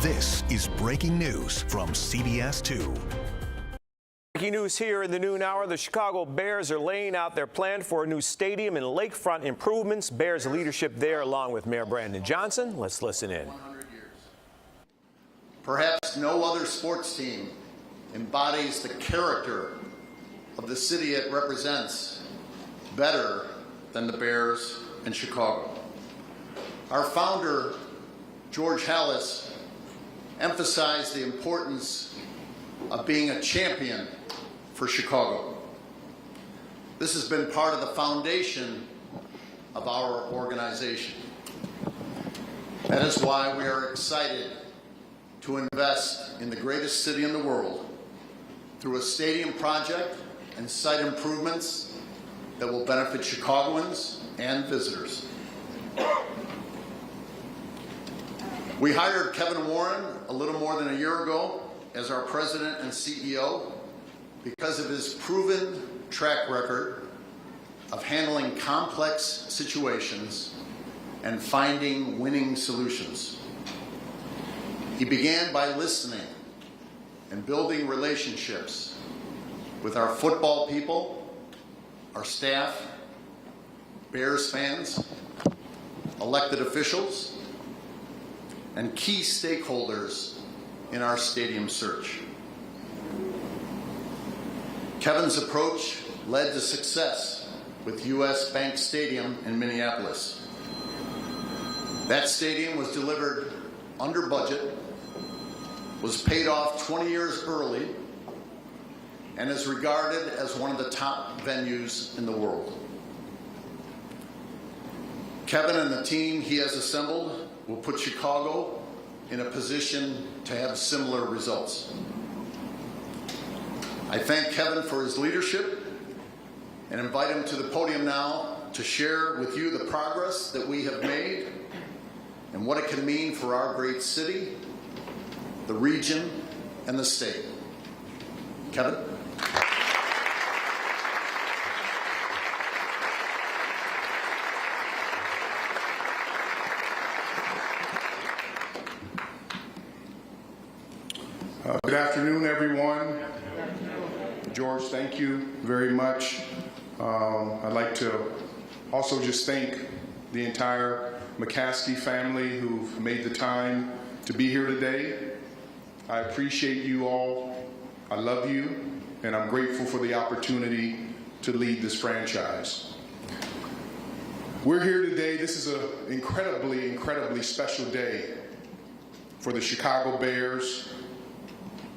This is breaking news from CBS 2. Breaking news here in the noon hour. The Chicago Bears are laying out their plan for a new stadium and lakefront improvements. Bears leadership there along with Mayor Brandon Johnson. Let's listen in. Perhaps no other sports team embodies the character of the city it represents better than the Bears in Chicago. Our founder, George Halas, emphasized the importance of being a champion for Chicago. This has been part of the foundation of our organization. That is why we are excited to invest in the greatest city in the world through a stadium project and site improvements that will benefit Chicagoans and visitors. We hired Kevin Warren a little more than a year ago as our president and CEO because of his proven track record of handling complex situations and finding winning solutions. He began by listening and building relationships with our football people, our staff, Bears fans, elected officials, and key stakeholders in our stadium search. Kevin's approach led to success with US Bank Stadium in Minneapolis. That stadium was delivered under budget, was paid off 20 years early, and is regarded as one of the top venues in the world. Kevin and the team he has assembled will put Chicago in a position to have similar results. I thank Kevin for his leadership and invite him to the podium now to share with you the progress that we have made and what it can mean for our great city, the region, and the state. Kevin? Good afternoon, everyone. George, thank you very much. I'd like to also just thank the entire McCaskey family who've made the time to be here today. I appreciate you all. I love you, and I'm grateful for the opportunity to lead this franchise. We're here today. This is an incredibly, incredibly special day for the Chicago Bears,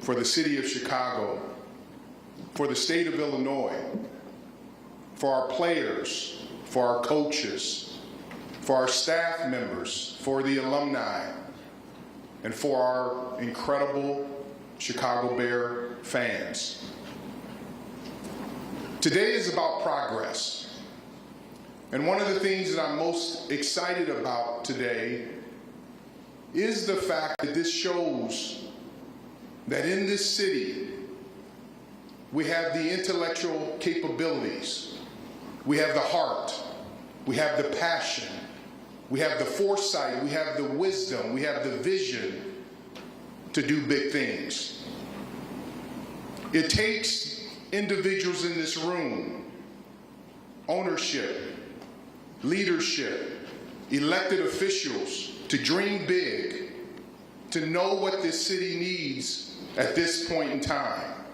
for the city of Chicago, for the state of Illinois, for our players, for our coaches, for our staff members, for the alumni, and for our incredible Chicago Bear fans. Today is about progress. And one of the things that I'm most excited about today is the fact that this shows that in this city, we have the intellectual capabilities, we have the heart, we have the passion, we have the foresight, we have the wisdom, we have the vision to do big things. It takes individuals in this room, ownership, leadership, elected officials, to dream big, to know what this city needs at this point in time.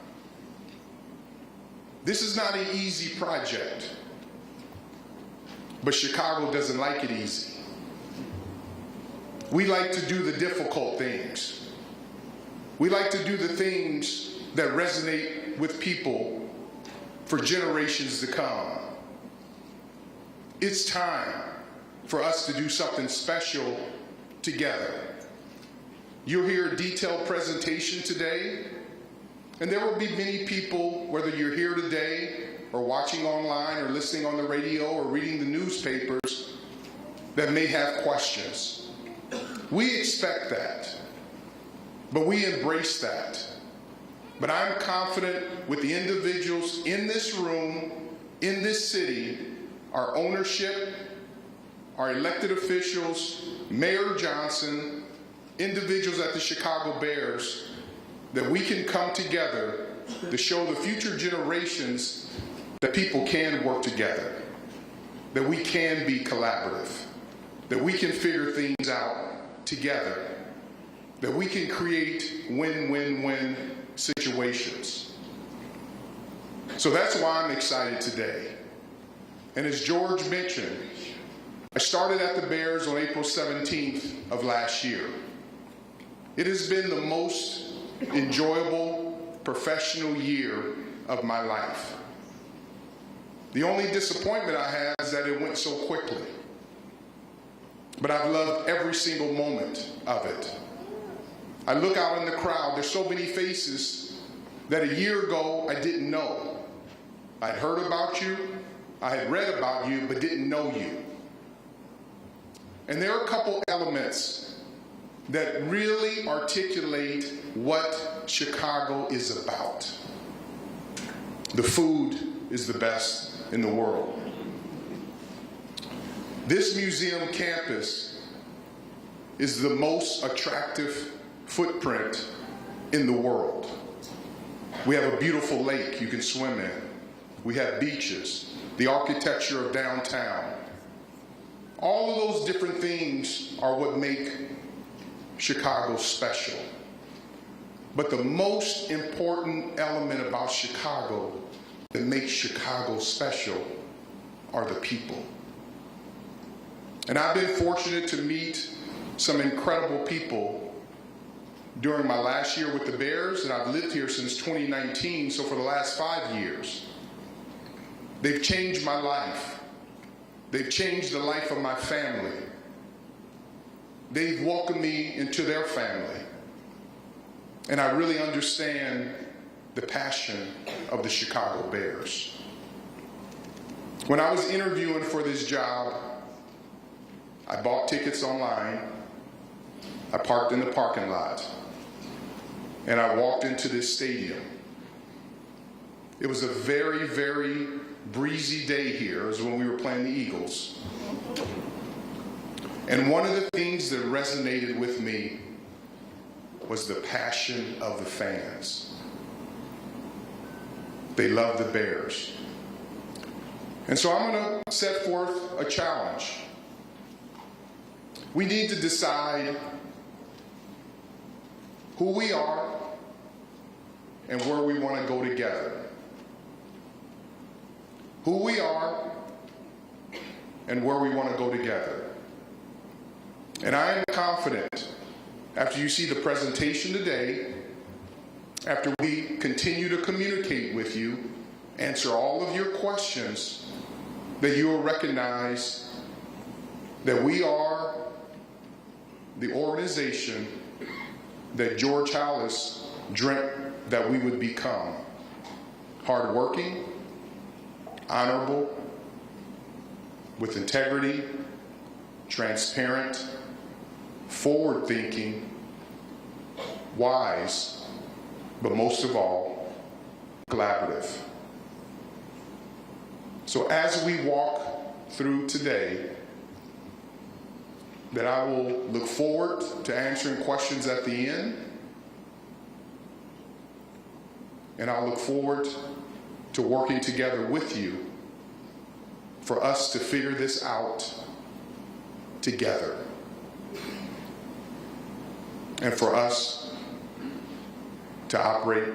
This is not an easy project, but Chicago doesn't like it easy. We like to do the difficult things. We like to do the things that resonate with people for generations to come. It's time for us to do something special together. You'll hear a detailed presentation today, and there will be many people, whether you're here today or watching online or listening on the radio or reading the newspapers, that may have questions. We expect that, but we embrace that. But I'm confident with the individuals in this room, in this city, our ownership, our elected officials, Mayor Johnson, individuals at the Chicago Bears, that we can come together to show the future generations that people can work together, that we can be collaborative, that we can figure things out together, that we can create win-win-win situations. So that's why I'm excited today. And as George mentioned, I started at the Bears on April 17th of last year. It has been the most enjoyable professional year of my life. The only disappointment I have is that it went so quickly. But I've loved every single moment of it. I look out in the crowd, there's so many faces that a year ago I didn't know. I'd heard about you, I had read about you, but didn't know you. And there are a couple elements that really articulate what Chicago is about. The food is the best in the world. This museum campus is the most attractive footprint in the world. We have a beautiful lake you can swim in. We have beaches, the architecture of downtown. All of those different things are what make Chicago special. But the most important element about Chicago that makes Chicago special are the people. And I've been fortunate to meet some incredible people during my last year with the Bears, and I've lived here since 2019, so for the last 5 years. They've changed my life. They've changed the life of my family. They've welcomed me into their family. And I really understand the passion of the Chicago Bears. When I was interviewing for this job, I bought tickets online, I parked in the parking lot, and I walked into this stadium. It was a very, very breezy day here, as when we were playing the Eagles. And one of the things that resonated with me was the passion of the fans. They love the Bears. And so I'm going to set forth a challenge. We need to decide who we are and where we want to go together. Who we are and where we want to go together. And I am confident, after you see the presentation today, after we continue to communicate with you, answer all of your questions, that you will recognize that we are the organization that George Hallis dreamt that we would become. Hardworking, honorable, with integrity, transparent, forward-thinking, wise, but most of all, collaborative. So as we walk through today, that I will look forward to answering questions at the end, and I'll look forward to working together with you for us to figure this out together, and for us to operate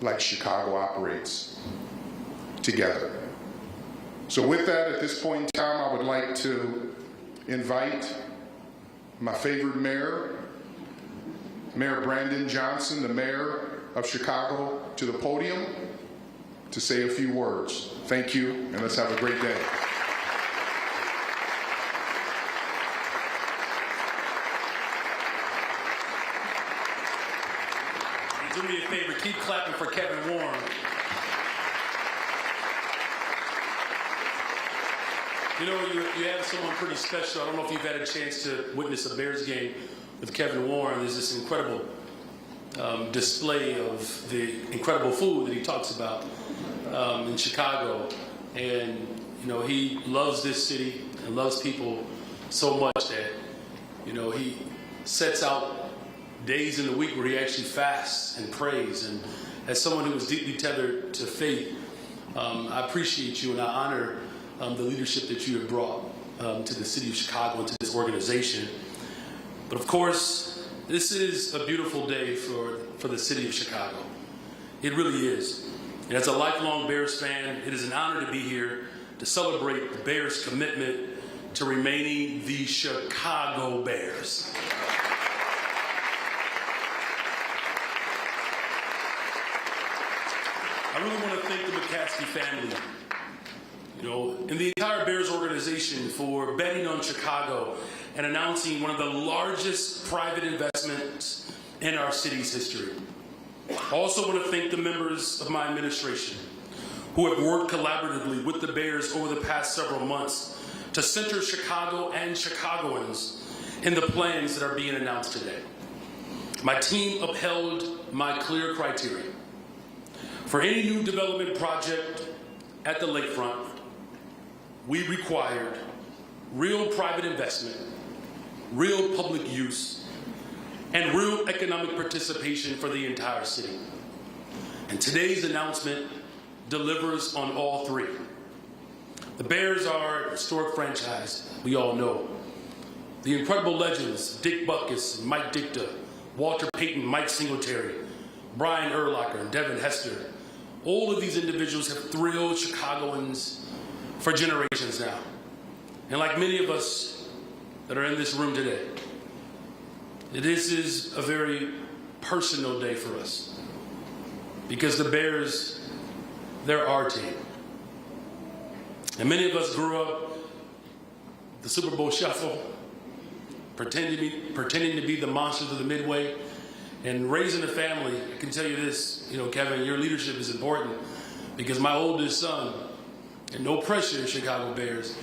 like Chicago operates, together. So with that, at this point in time, I would like to invite my favorite mayor, Mayor Brandon Johnson, the mayor of Chicago, to the podium to say a few words. Thank you, and let's have a great day. Do me a favor, keep clapping for Kevin Warren. You know, you have someone pretty special. I don't know if you've had a chance to witness a Bears game with Kevin Warren. There's this incredible display of the incredible food that he talks about in Chicago. And, you know, he loves this city and loves people so much that, you know, he sets out days in the week where he actually fasts and prays. And as someone who is deeply tethered to faith, I appreciate you and I honor the leadership that you have brought to the city of Chicago and to this organization. But of course, this is a beautiful day for the city of Chicago. It really is. And as a lifelong Bears fan, it is an honor to be here to celebrate the Bears' commitment to remaining the Chicago Bears. I really want to thank the McCaskey family, and the entire Bears organization for betting on Chicago and announcing one of the largest private investments in our city's history. I also want to thank the members of my administration who have worked collaboratively with the Bears over the past several months to center Chicago and Chicagoans in the plans that are being announced today. My team upheld my clear criteria. For any new development project at the lakefront, we required real private investment, real public use, and real economic participation for the entire city. And today's announcement delivers on all three. The Bears are a historic franchise, we all know. The incredible legends, Dick Butkus, Mike Ditka, Walter Payton, Mike Singletary, Brian Urlacher, and Devin Hester. All of these individuals have thrilled Chicagoans for generations now. And like many of us that are in this room today, this is a very personal day for us because the Bears, they're our team. And many of us grew up the Super Bowl shuffle, pretending to be the monsters of the Midway, and raising a family. I can tell you this, Kevin, your leadership is important because my oldest son, and no pressure, Chicago Bears,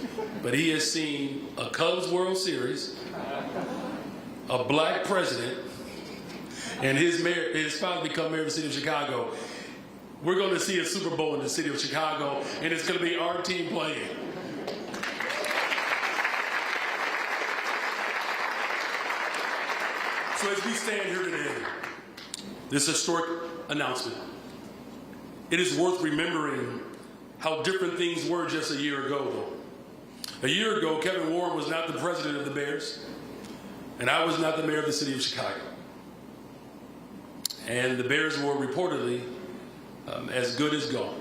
but he has seen a Cubs World Series, a black president, and his father become mayor of the city of Chicago. We're going to see a Super Bowl in the city of Chicago, and it's going to be our team playing. So as we stand here today, this historic announcement, it is worth remembering how different things were just a year ago. A year ago, Kevin Warren was not the president of the Bears, and I was not the mayor of the city of Chicago. And the Bears were reportedly as good as gone.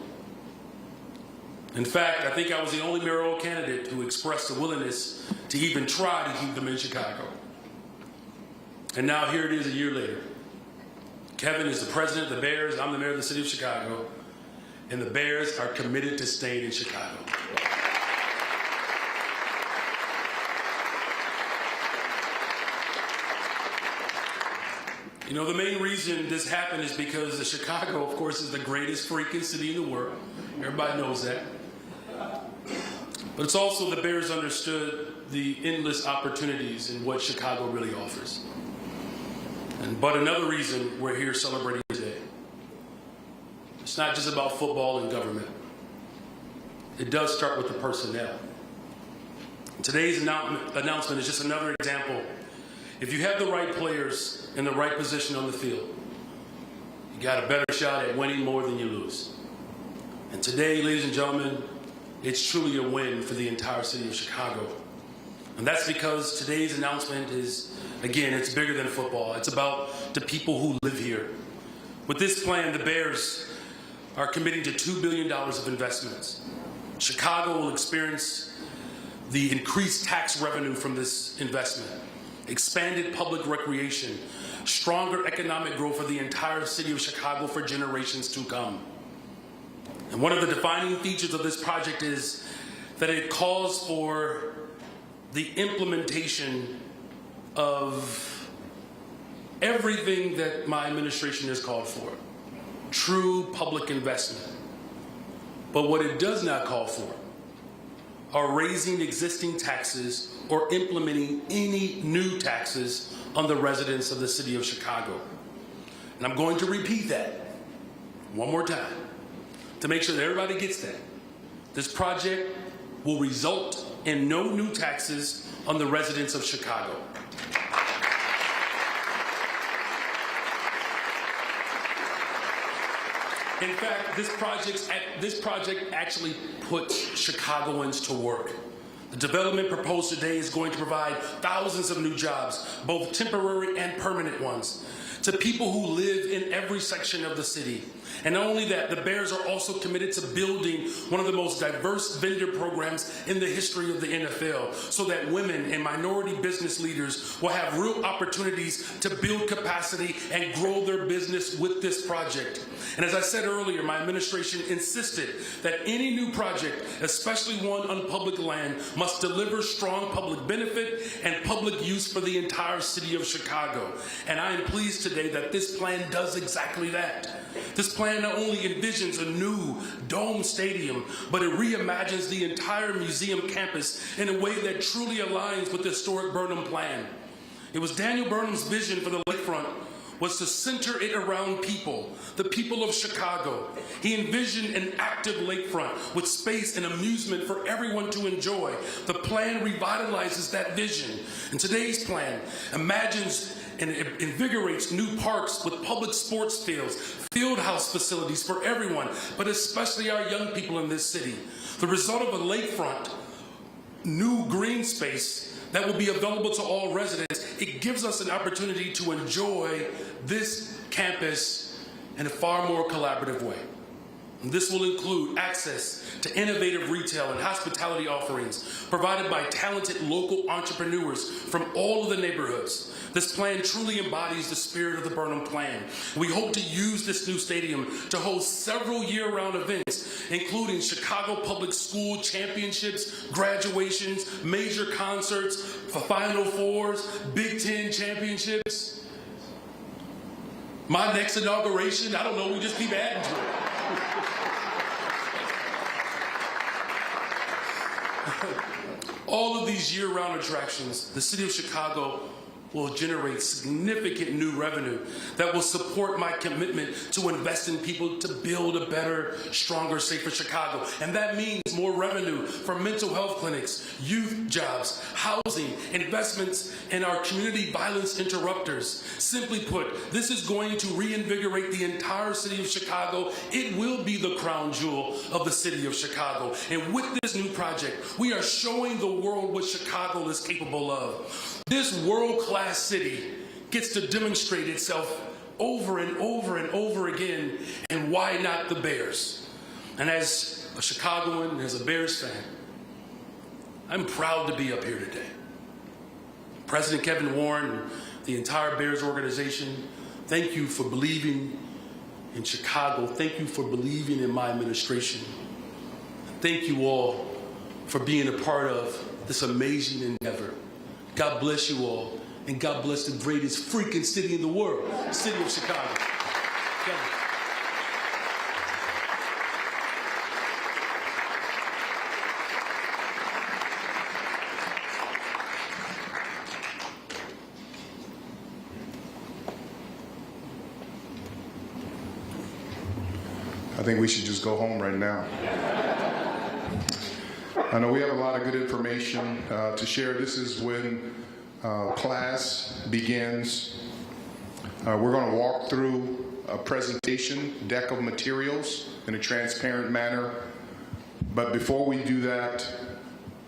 In fact, I think I was the only mayoral candidate who expressed a willingness to even try to keep them in Chicago. And now here it is a year later. Kevin is the president of the Bears, I'm the mayor of the city of Chicago, and the Bears are committed to staying in Chicago. The main reason this happened is because Chicago, of course, is the greatest freaking city in the world. Everybody knows that. But it's also the Bears understood the endless opportunities in what Chicago really offers. But another reason we're here celebrating today. It's not just about football and government. It does start with the personnel. Today's announcement is just another example. If you have the right players in the right position on the field, you got a better shot at winning more than you lose. And today, ladies and gentlemen, it's truly a win for the entire city of Chicago. And that's because today's announcement is, again, it's bigger than football. It's about the people who live here. With this plan, the Bears are committing to $2 billion of investments. Chicago will experience the increased tax revenue from this investment, expanded public recreation, stronger economic growth for the entire city of Chicago for generations to come. And one of the defining features of this project is that it calls for the implementation of everything that my administration has called for. True public investment. But what it does not call for are raising existing taxes or implementing any new taxes on the residents of the city of Chicago. And I'm going to repeat that one more time to make sure that everybody gets that. This project will result in no new taxes on the residents of Chicago. In fact, this project actually puts Chicagoans to work. The development proposed today is going to provide thousands of new jobs, both temporary and permanent ones, to people who live in every section of the city. And not only that, the Bears are also committed to building one of the most diverse vendor programs in the history of the NFL, so that women and minority business leaders will have real opportunities to build capacity and grow their business with this project. And as I said earlier, my administration insisted that any new project, especially one on public land, must deliver strong public benefit and public use for the entire city of Chicago. And I am pleased today that this plan does exactly that. This plan not only envisions a new dome stadium, but it reimagines the entire museum campus in a way that truly aligns with the historic Burnham plan. It was Daniel Burnham's vision for the lakefront was to center it around people, the people of Chicago. He envisioned an active lakefront with space and amusement for everyone to enjoy. The plan revitalizes that vision. And today's plan imagines and it invigorates new parks with public sports fields, field house facilities for everyone, but especially our young people in this city. The result of a lakefront, new green space that will be available to all residents, it gives us an opportunity to enjoy this campus in a far more collaborative way. And this will include access to innovative retail and hospitality offerings provided by talented local entrepreneurs from all of the neighborhoods. This plan truly embodies the spirit of the Burnham Plan. We hope to use this new stadium to host several year-round events, including Chicago Public School championships, graduations, major concerts, Final Fours, Big Ten championships. My next inauguration, I don't know, we just keep adding to it. All of these year-round attractions, the city of Chicago will generate significant new revenue that will support my commitment to invest in people to build a better, stronger, safer Chicago. And that means more revenue for mental health clinics, youth jobs, housing, investments in our community violence interrupters. Simply put, this is going to reinvigorate the entire city of Chicago. It will be the crown jewel of the city of Chicago. And with this new project, we are showing the world what Chicago is capable of. This world-class city gets to demonstrate itself over and over and over again, and why not the Bears? And as a Chicagoan and as a Bears fan, I'm proud to be up here today. President Kevin Warren and the entire Bears organization, thank you for believing in Chicago. Thank you for believing in my administration. Thank you all for being a part of this amazing endeavor. God bless you all, and God bless the greatest freaking city in the world, the city of Chicago. I think we should just go home right now. I know we have a lot of good information to share. This is when class begins. We're going to walk through a presentation deck of materials in a transparent manner. But before we do that,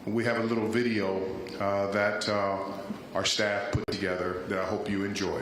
we have a little video that our staff put together that I hope you enjoy.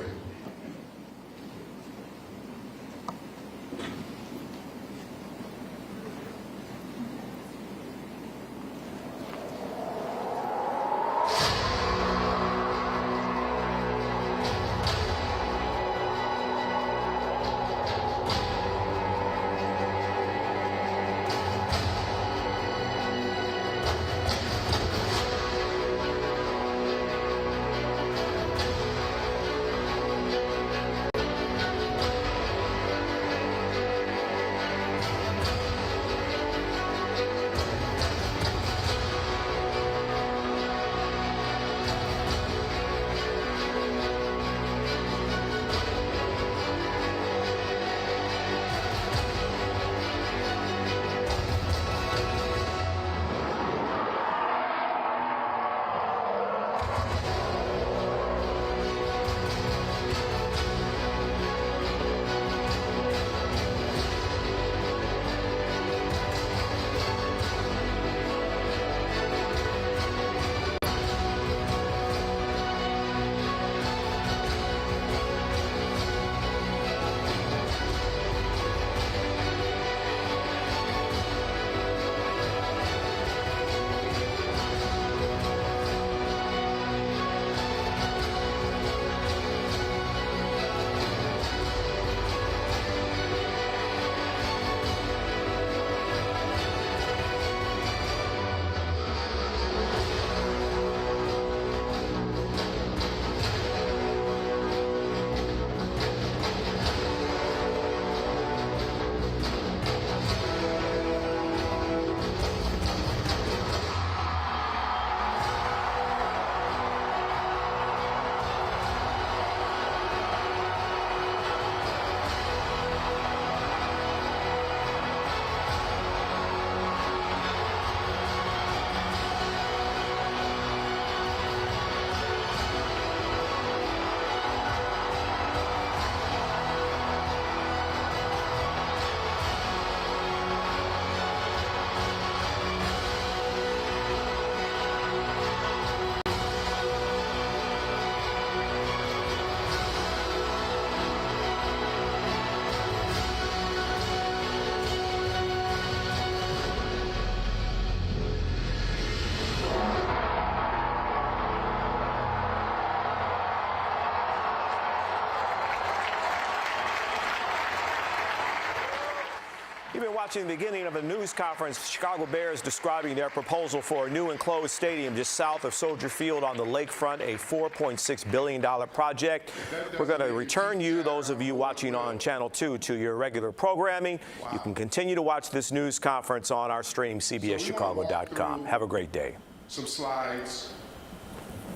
watching the beginning of a news conference. Chicago Bears describing their proposal for a new enclosed stadium just south of Soldier Field on the lakefront, a $4.6 billion project. We're going to return you, those of you watching on Channel 2, to your regular programming. You can continue to watch this news conference on our stream, cbschicago.com. Have a great day. Some slides,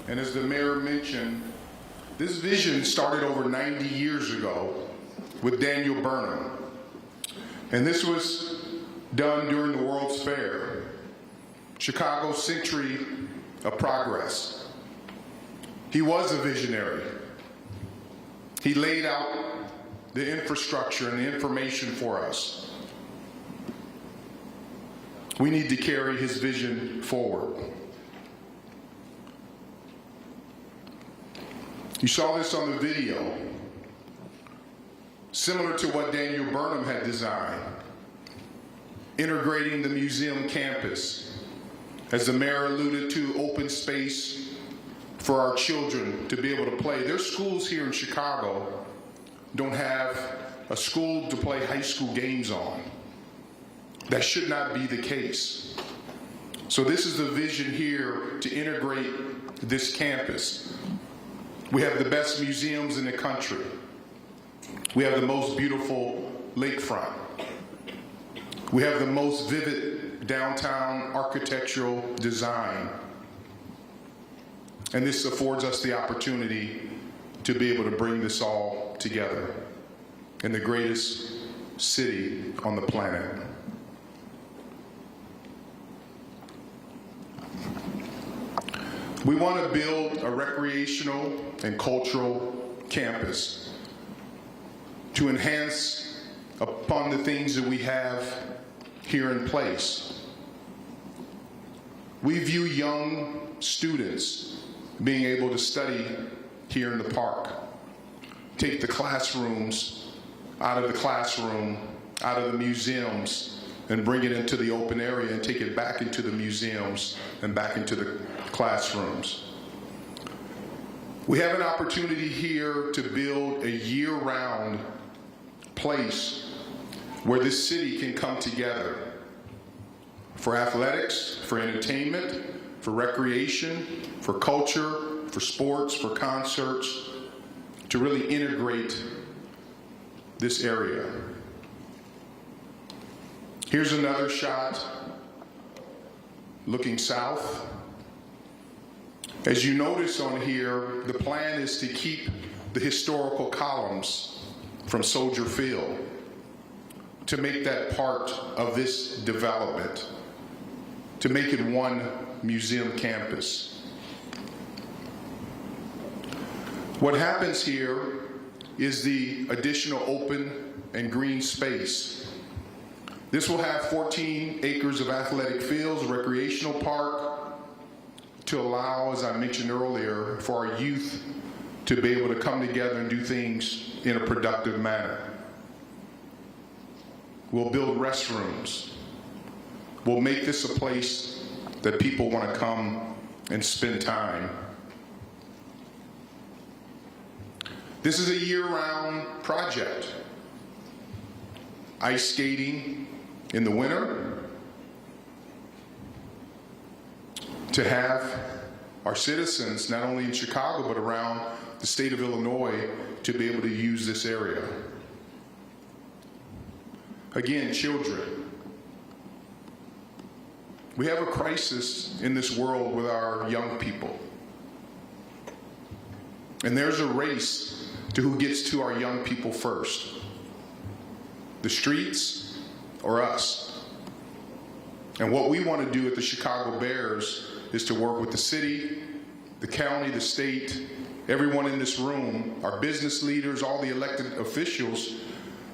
and as the mayor mentioned, this vision started over 90 years ago with Daniel Burnham. And this was done during the World's Fair, Chicago's century of progress. He was a visionary. He laid out the infrastructure and the information for us. We need to carry his vision forward. You saw this on the video. Similar to what Daniel Burnham had designed, integrating the museum campus, as the mayor alluded to, open space for our children to be able to play. There's schools here in Chicago don't have a school to play high school games on. That should not be the case. So this is the vision here to integrate this campus. We have the best museums in the country. We have the most beautiful lakefront. We have the most vivid downtown architectural design. And this affords us the opportunity to be able to bring this all together in the greatest city on the planet. We want to build a recreational and cultural campus to enhance upon the things that we have here in place. We view young students being able to study here in the park, take the classrooms out of the classroom, out of the museums, and bring it into the open area and take it back into the museums and back into the classrooms. We have an opportunity here to build a year-round place where this city can come together for athletics, for entertainment, for recreation, for culture, for sports, for concerts, to really integrate this area. Here's another shot looking south. As you notice on here, the plan is to keep the historical columns from Soldier Field, to make that part of this development, to make it one museum campus. What happens here is the additional open and green space. This will have 14 acres of athletic fields, a recreational park, to allow, as I mentioned earlier, for our youth to be able to come together and do things in a productive manner. We'll build restrooms. We'll make this a place that people want to come and spend time. This is a year-round project. Ice skating in the winter, to have our citizens, not only in Chicago, but around the state of Illinois, to be able to use this area. Again, children. We have a crisis in this world with our young people. And there's a race to who gets to our young people first. The streets or us. And what we want to do at the Chicago Bears is to work with the city, the county, the state, everyone in this room, our business leaders, all the elected officials,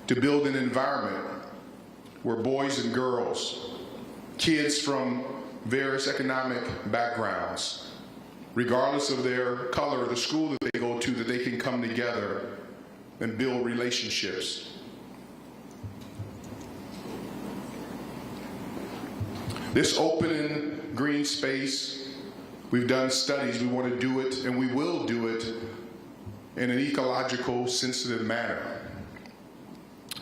to build an environment where boys and girls, kids from various economic backgrounds, regardless of their color or the school that they go to, that they can come together and build relationships. This open and green space, we've done studies, we want to do it, and we will do it in an ecological sensitive manner.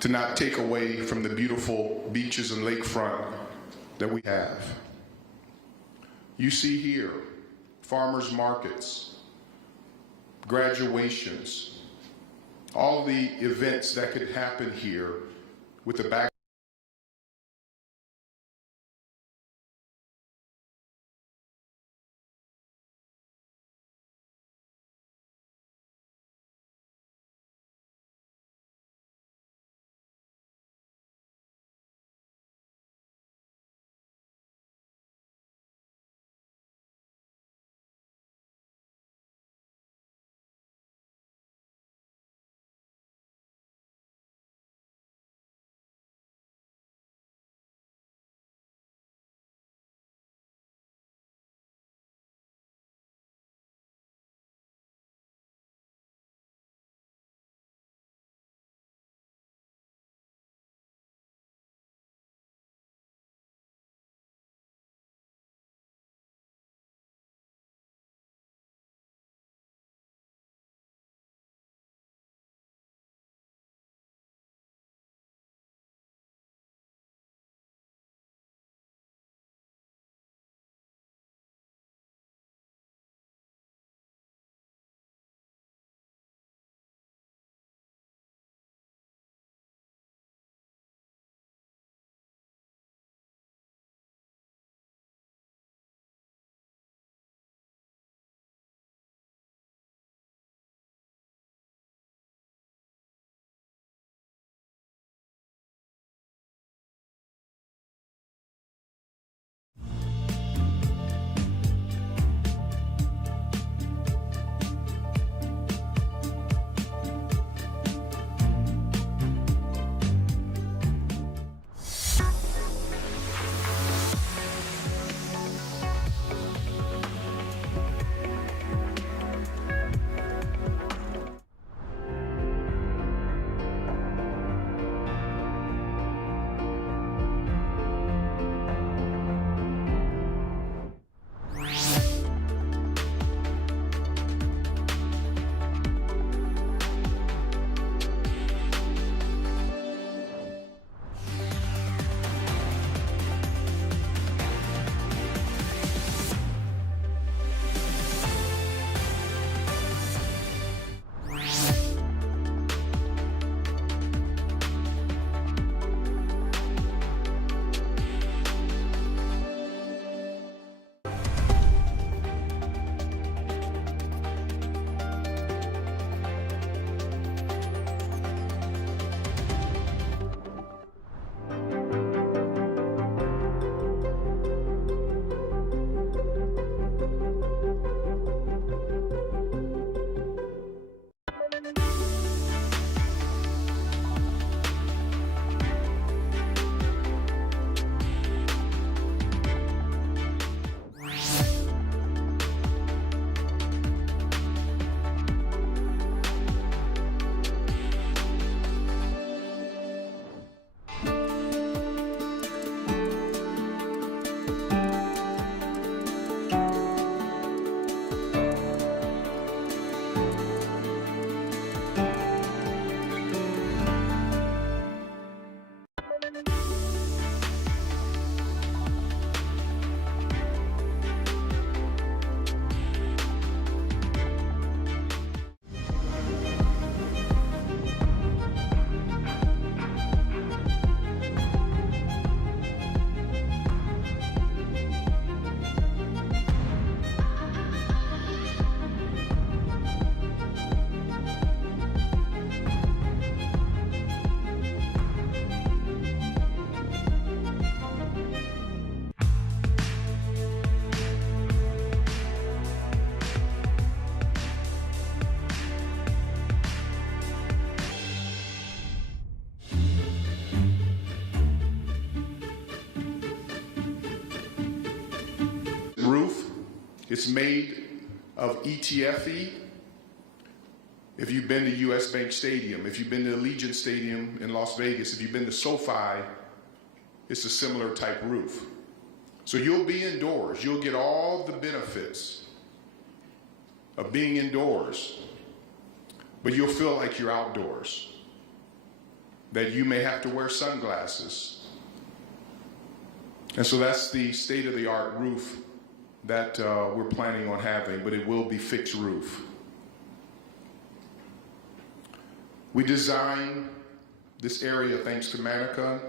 to not take away from the beautiful beaches and lakefront that we have. You see here farmers markets, graduations, all the events that could happen here with the back. It's made of ETFE. If you've been to US Bank Stadium, if you've been to Allegiant Stadium in Las Vegas, if you've been to SoFi, it's a similar type roof. So you'll be indoors. You'll get all the benefits of being indoors, but you'll feel like you're outdoors. that you may have to wear sunglasses. And so that's the state-of-the-art roof that we're planning on having, but it will be fixed roof. We designed this area thanks to Manica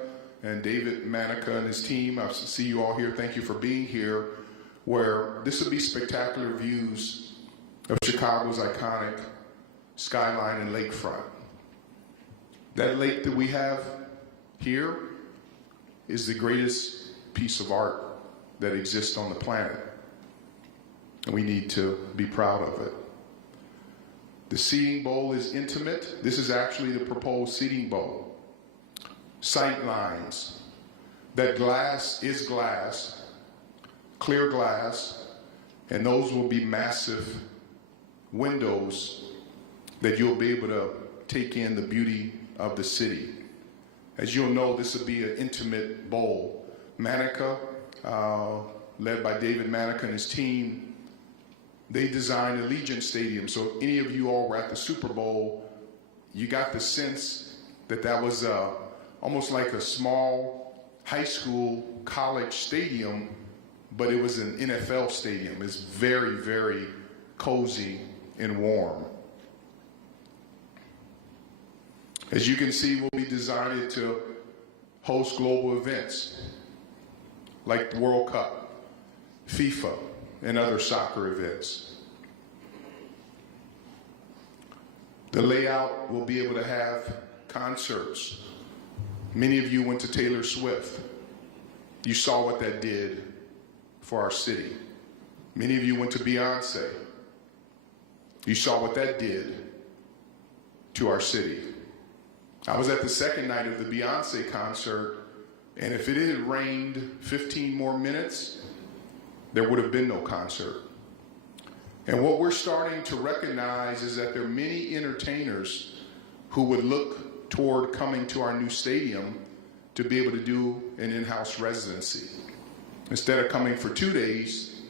and David Manica and his team. I see you all here. Thank you for being here, where this will be spectacular views of Chicago's iconic skyline and lakefront. That lake that we have here is the greatest piece of art that exists on the planet, and we need to be proud of it. The seating bowl is intimate. This is actually the proposed seating bowl. Sight lines. That glass is glass, clear glass, and those will be massive windows that you'll be able to take in the beauty of the city. As you'll know, this will be an intimate bowl. Manica, led by David Manica and his team, they designed Allegiant Stadium. So any of you all were at the Super Bowl, you got the sense that that was almost like a small high school, college stadium, but it was an NFL stadium. It's very, very cozy and warm. As you can see, we'll be designed to host global events like the World Cup, FIFA, and other soccer events. The layout will be able to have concerts. Many of you went to Taylor Swift. You saw what that did for our city. Many of you went to Beyonce. You saw what that did to our city. I was at the second night of the Beyonce concert, and if it had rained 15 more minutes, there would have been no concert. And what we're starting to recognize is that there are many entertainers who would look toward coming to our new stadium to be able to do an in-house residency. Instead of coming for 2 days,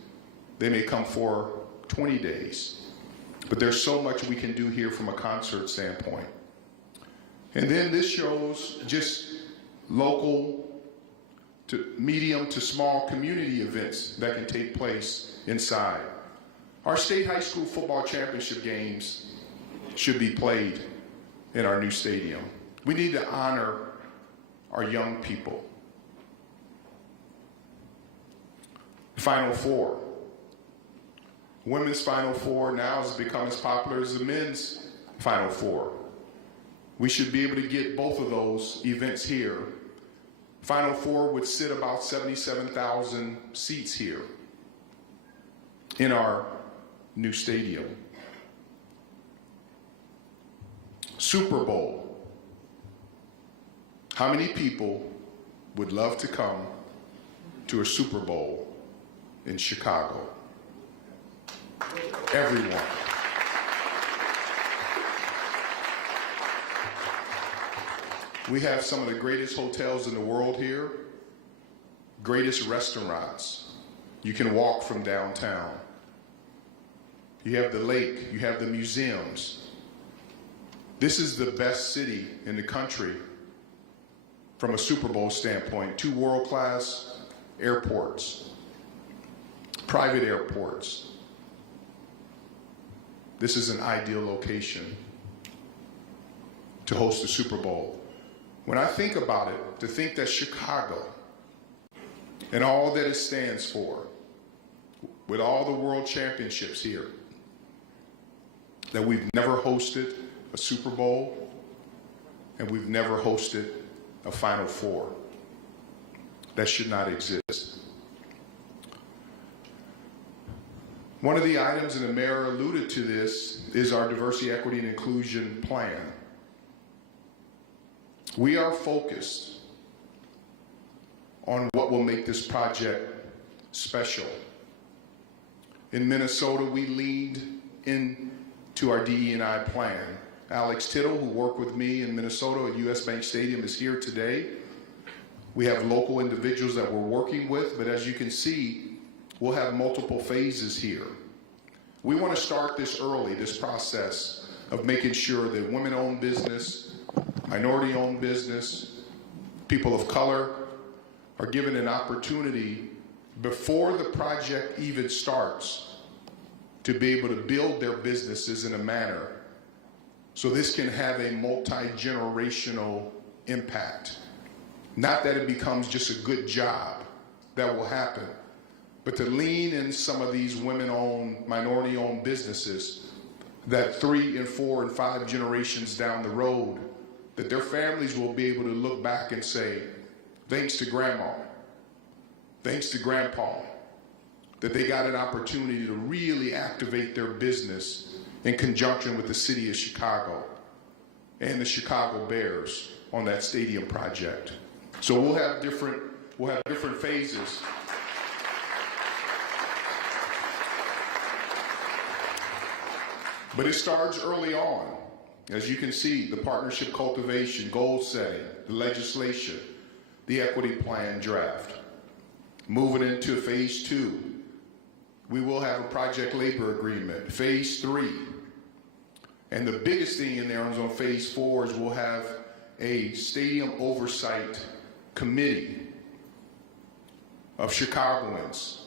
they may come for 20 days. But there's so much we can do here from a concert standpoint. And then this shows just local to medium to small community events that can take place inside. Our state high school football championship games should be played in our new stadium. We need to honor our young people. Final Four. Women's Final Four now has become as popular as the men's Final Four. We should be able to get both of those events here. Final Four would sit about 77,000 seats here in our new stadium. Super Bowl. How many people would love to come to a Super Bowl in Chicago? Everyone. We have some of the greatest hotels in the world here, greatest restaurants. You can walk from downtown. You have the lake, you have the museums. This is the best city in the country from a Super Bowl standpoint. 2 world-class airports, private airports. This is an ideal location to host a Super Bowl. When I think about it, to think that Chicago and all that it stands for, with all the world championships here, that we've never hosted a Super Bowl and we've never hosted a Final Four. That should not exist. One of the items, and the mayor alluded to this, is our diversity, equity, and inclusion plan. We are focused on what will make this project special. In Minnesota, we leaned into our DE&I plan. Alex Tittle, who worked with me in Minnesota at US Bank Stadium, is here today. We have local individuals that we're working with, but as you can see, we'll have multiple phases here. We want to start this early, this process of making sure that women-owned business, minority-owned business, people of color are given an opportunity before the project even starts to be able to build their businesses in a manner so this can have a multi-generational impact. Not that it becomes just a good job that will happen, but to lean in some of these women-owned, minority-owned businesses that 3 and 4 and 5 generations down the road, that their families will be able to look back and say, thanks to grandma, thanks to grandpa, that they got an opportunity to really activate their business in conjunction with the city of Chicago and the Chicago Bears on that stadium project. So we'll have different phases. But it starts early on. As you can see, the partnership cultivation, goal setting, the legislation, the equity plan draft. Moving into phase 2, we will have a project labor agreement. Phase 3, and the biggest thing in there is on phase 4 is we'll have a stadium oversight committee of Chicagoans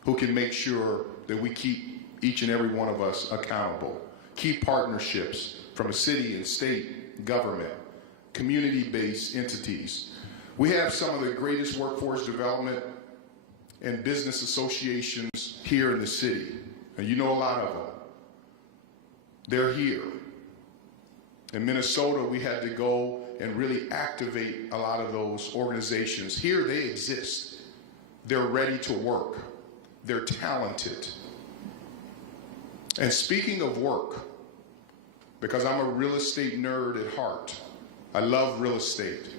who can make sure that we keep each and every one of us accountable. Key partnerships from a city and state government, community-based entities. We have some of the greatest workforce development and business associations here in the city, and you know a lot of them. They're here. In Minnesota, we had to go and really activate a lot of those organizations. Here they exist. They're ready to work. They're talented. And speaking of work, because I'm a real estate nerd at heart, I love real estate.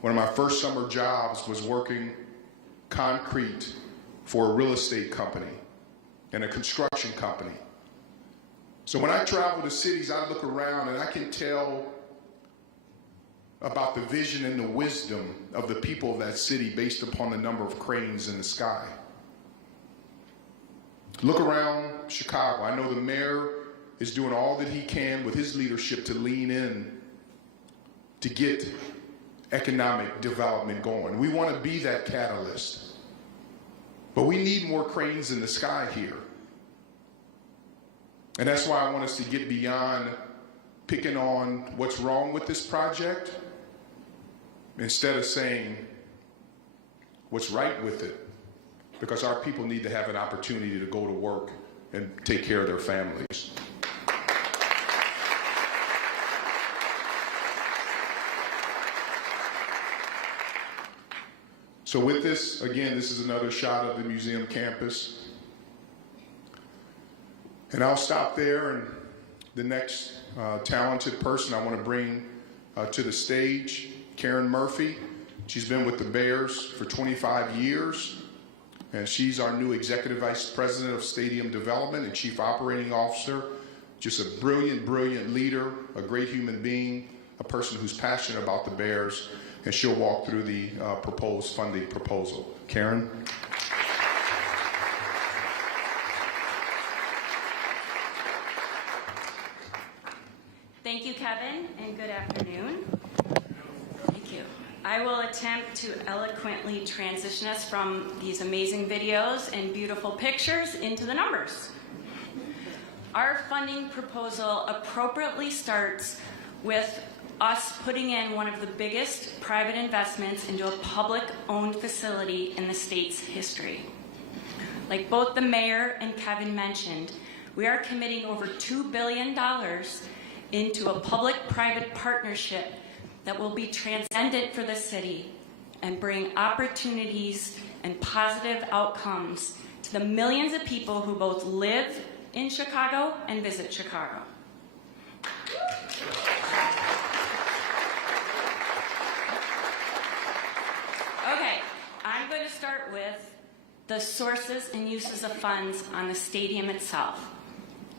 One of my first summer jobs was working concrete for a real estate company and a construction company. So when I travel to cities, I look around and I can tell about the vision and the wisdom of the people of that city based upon the number of cranes in the sky. Look around Chicago. I know the mayor is doing all that he can with his leadership to lean in to get economic development going. We want to be that catalyst. But we need more cranes in the sky here. And that's why I want us to get beyond picking on what's wrong with this project, instead of saying what's right with it, because our people need to have an opportunity to go to work and take care of their families. So with this, again, this is another shot of the museum campus. And I'll stop there, and the next talented person I want to bring to the stage, Karen Murphy. She's been with the Bears for 25 years, and she's our new Executive Vice President of Stadium Development and Chief Operating Officer. Just a brilliant, brilliant leader, a great human being, a person who's passionate about the Bears, and she'll walk through the proposed funding proposal. Karen? Thank you, Kevin, and good afternoon. Thank you. I will attempt to eloquently transition us from these amazing videos and beautiful pictures into the numbers. Our funding proposal appropriately starts with us putting in one of the biggest private investments into a public-owned facility in the state's history. Like both the mayor and Kevin mentioned, we are committing over $2 billion into a public-private partnership that will be transcendent for the city and bring opportunities and positive outcomes to the millions of people who both live in Chicago and visit Chicago. Okay, I'm going to start with the sources and uses of funds on the stadium itself.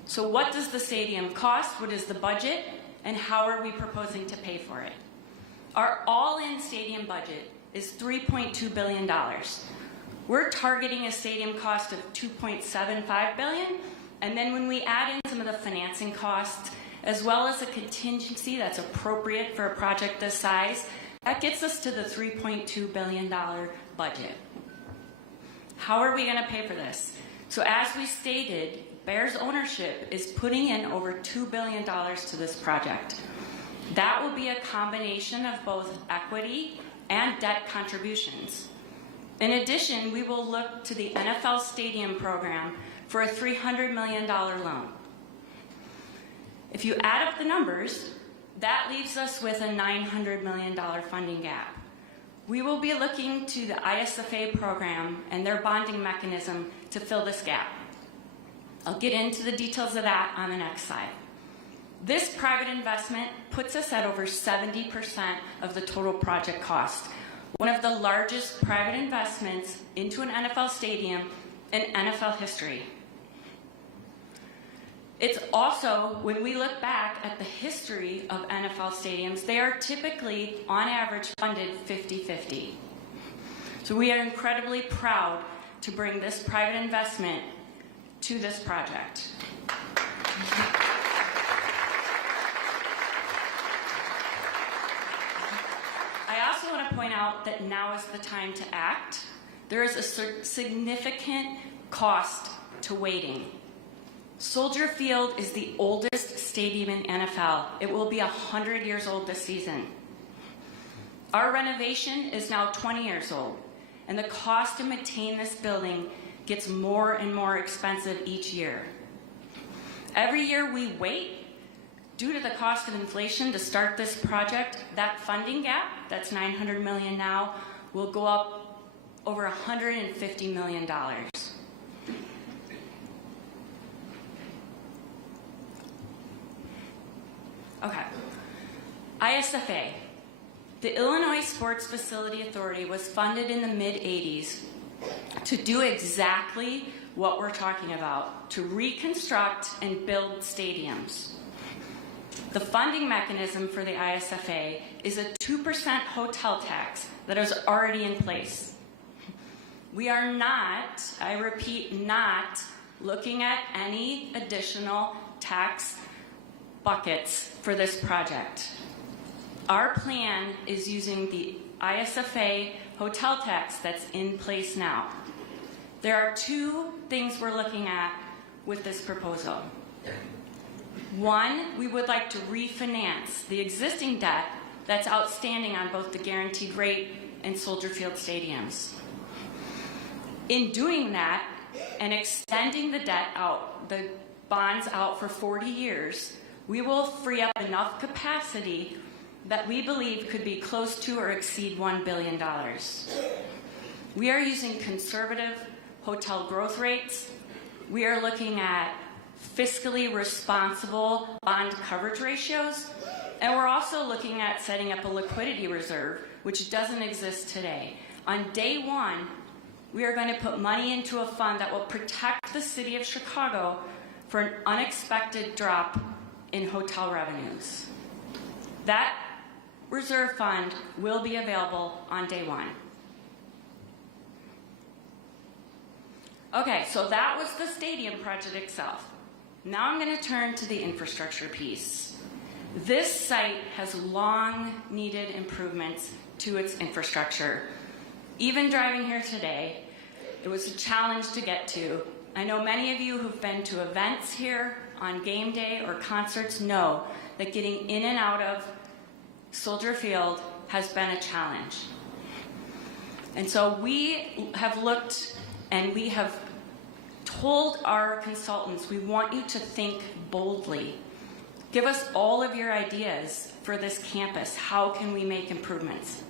So what does the stadium cost? What is the budget? And how are we proposing to pay for it? Our all-in stadium budget is $3.2 billion. We're targeting a stadium cost of $2.75 billion. And then when we add in some of the financing costs as well as a contingency that's appropriate for a project this size, that gets us to the $3.2 billion budget. How are we going to pay for this? So as we stated, Bears ownership is putting in over $2 billion to this project. That will be a combination of both equity and debt contributions. In addition, we will look to the NFL Stadium program for a $300 million loan. If you add up the numbers, that leaves us with a $900 million funding gap. We will be looking to the ISFA program and their bonding mechanism to fill this gap. I'll get into the details of that on the next slide. This private investment puts us at over 70% of the total project cost, one of the largest private investments into an NFL stadium in NFL history. It's also, when we look back at the history of NFL stadiums, they are typically, on average, funded 50-50. So we are incredibly proud to bring this private investment to this project. I also want to point out that now is the time to act. There is a significant cost to waiting. Soldier Field is the oldest stadium in NFL. It will be 100 years old this season. Our renovation is now 20 years old, and the cost to maintain this building gets more and more expensive each year. Every year we wait, due to the cost of inflation to start this project, that funding gap, that's $900 million now, will go up over $150 million. Okay. ISFA, the Illinois Sports Facility Authority, was funded in the mid-'80s to do exactly what we're talking about, to reconstruct and build stadiums. The funding mechanism for the ISFA is a 2% hotel tax that is already in place. We are not, I repeat, not looking at any additional tax buckets for this project. Our plan is using the ISFA hotel tax that's in place now. There are two things we're looking at with this proposal. One, we would like to refinance the existing debt that's outstanding on both the guaranteed rate and Soldier Field stadiums. In doing that and extending the debt out, the bonds out for 40 years, we will free up enough capacity that we believe could be close to or exceed $1 billion. We are using conservative hotel growth rates. We are looking at fiscally responsible bond coverage ratios, and we're also looking at setting up a liquidity reserve, which doesn't exist today. On day one, we are going to put money into a fund that will protect the city of Chicago for an unexpected drop in hotel revenues. That reserve fund will be available on day one. Okay, so that was the stadium project itself. Now I'm going to turn to the infrastructure piece. This site has long needed improvements to its infrastructure. Even driving here today, it was a challenge to get to. I know many of you who've been to events here on game day or concerts know that getting in and out of Soldier Field has been a challenge. And so we have looked and we have told our consultants, we want you to think boldly. Give us all of your ideas for this campus. How can we make improvements?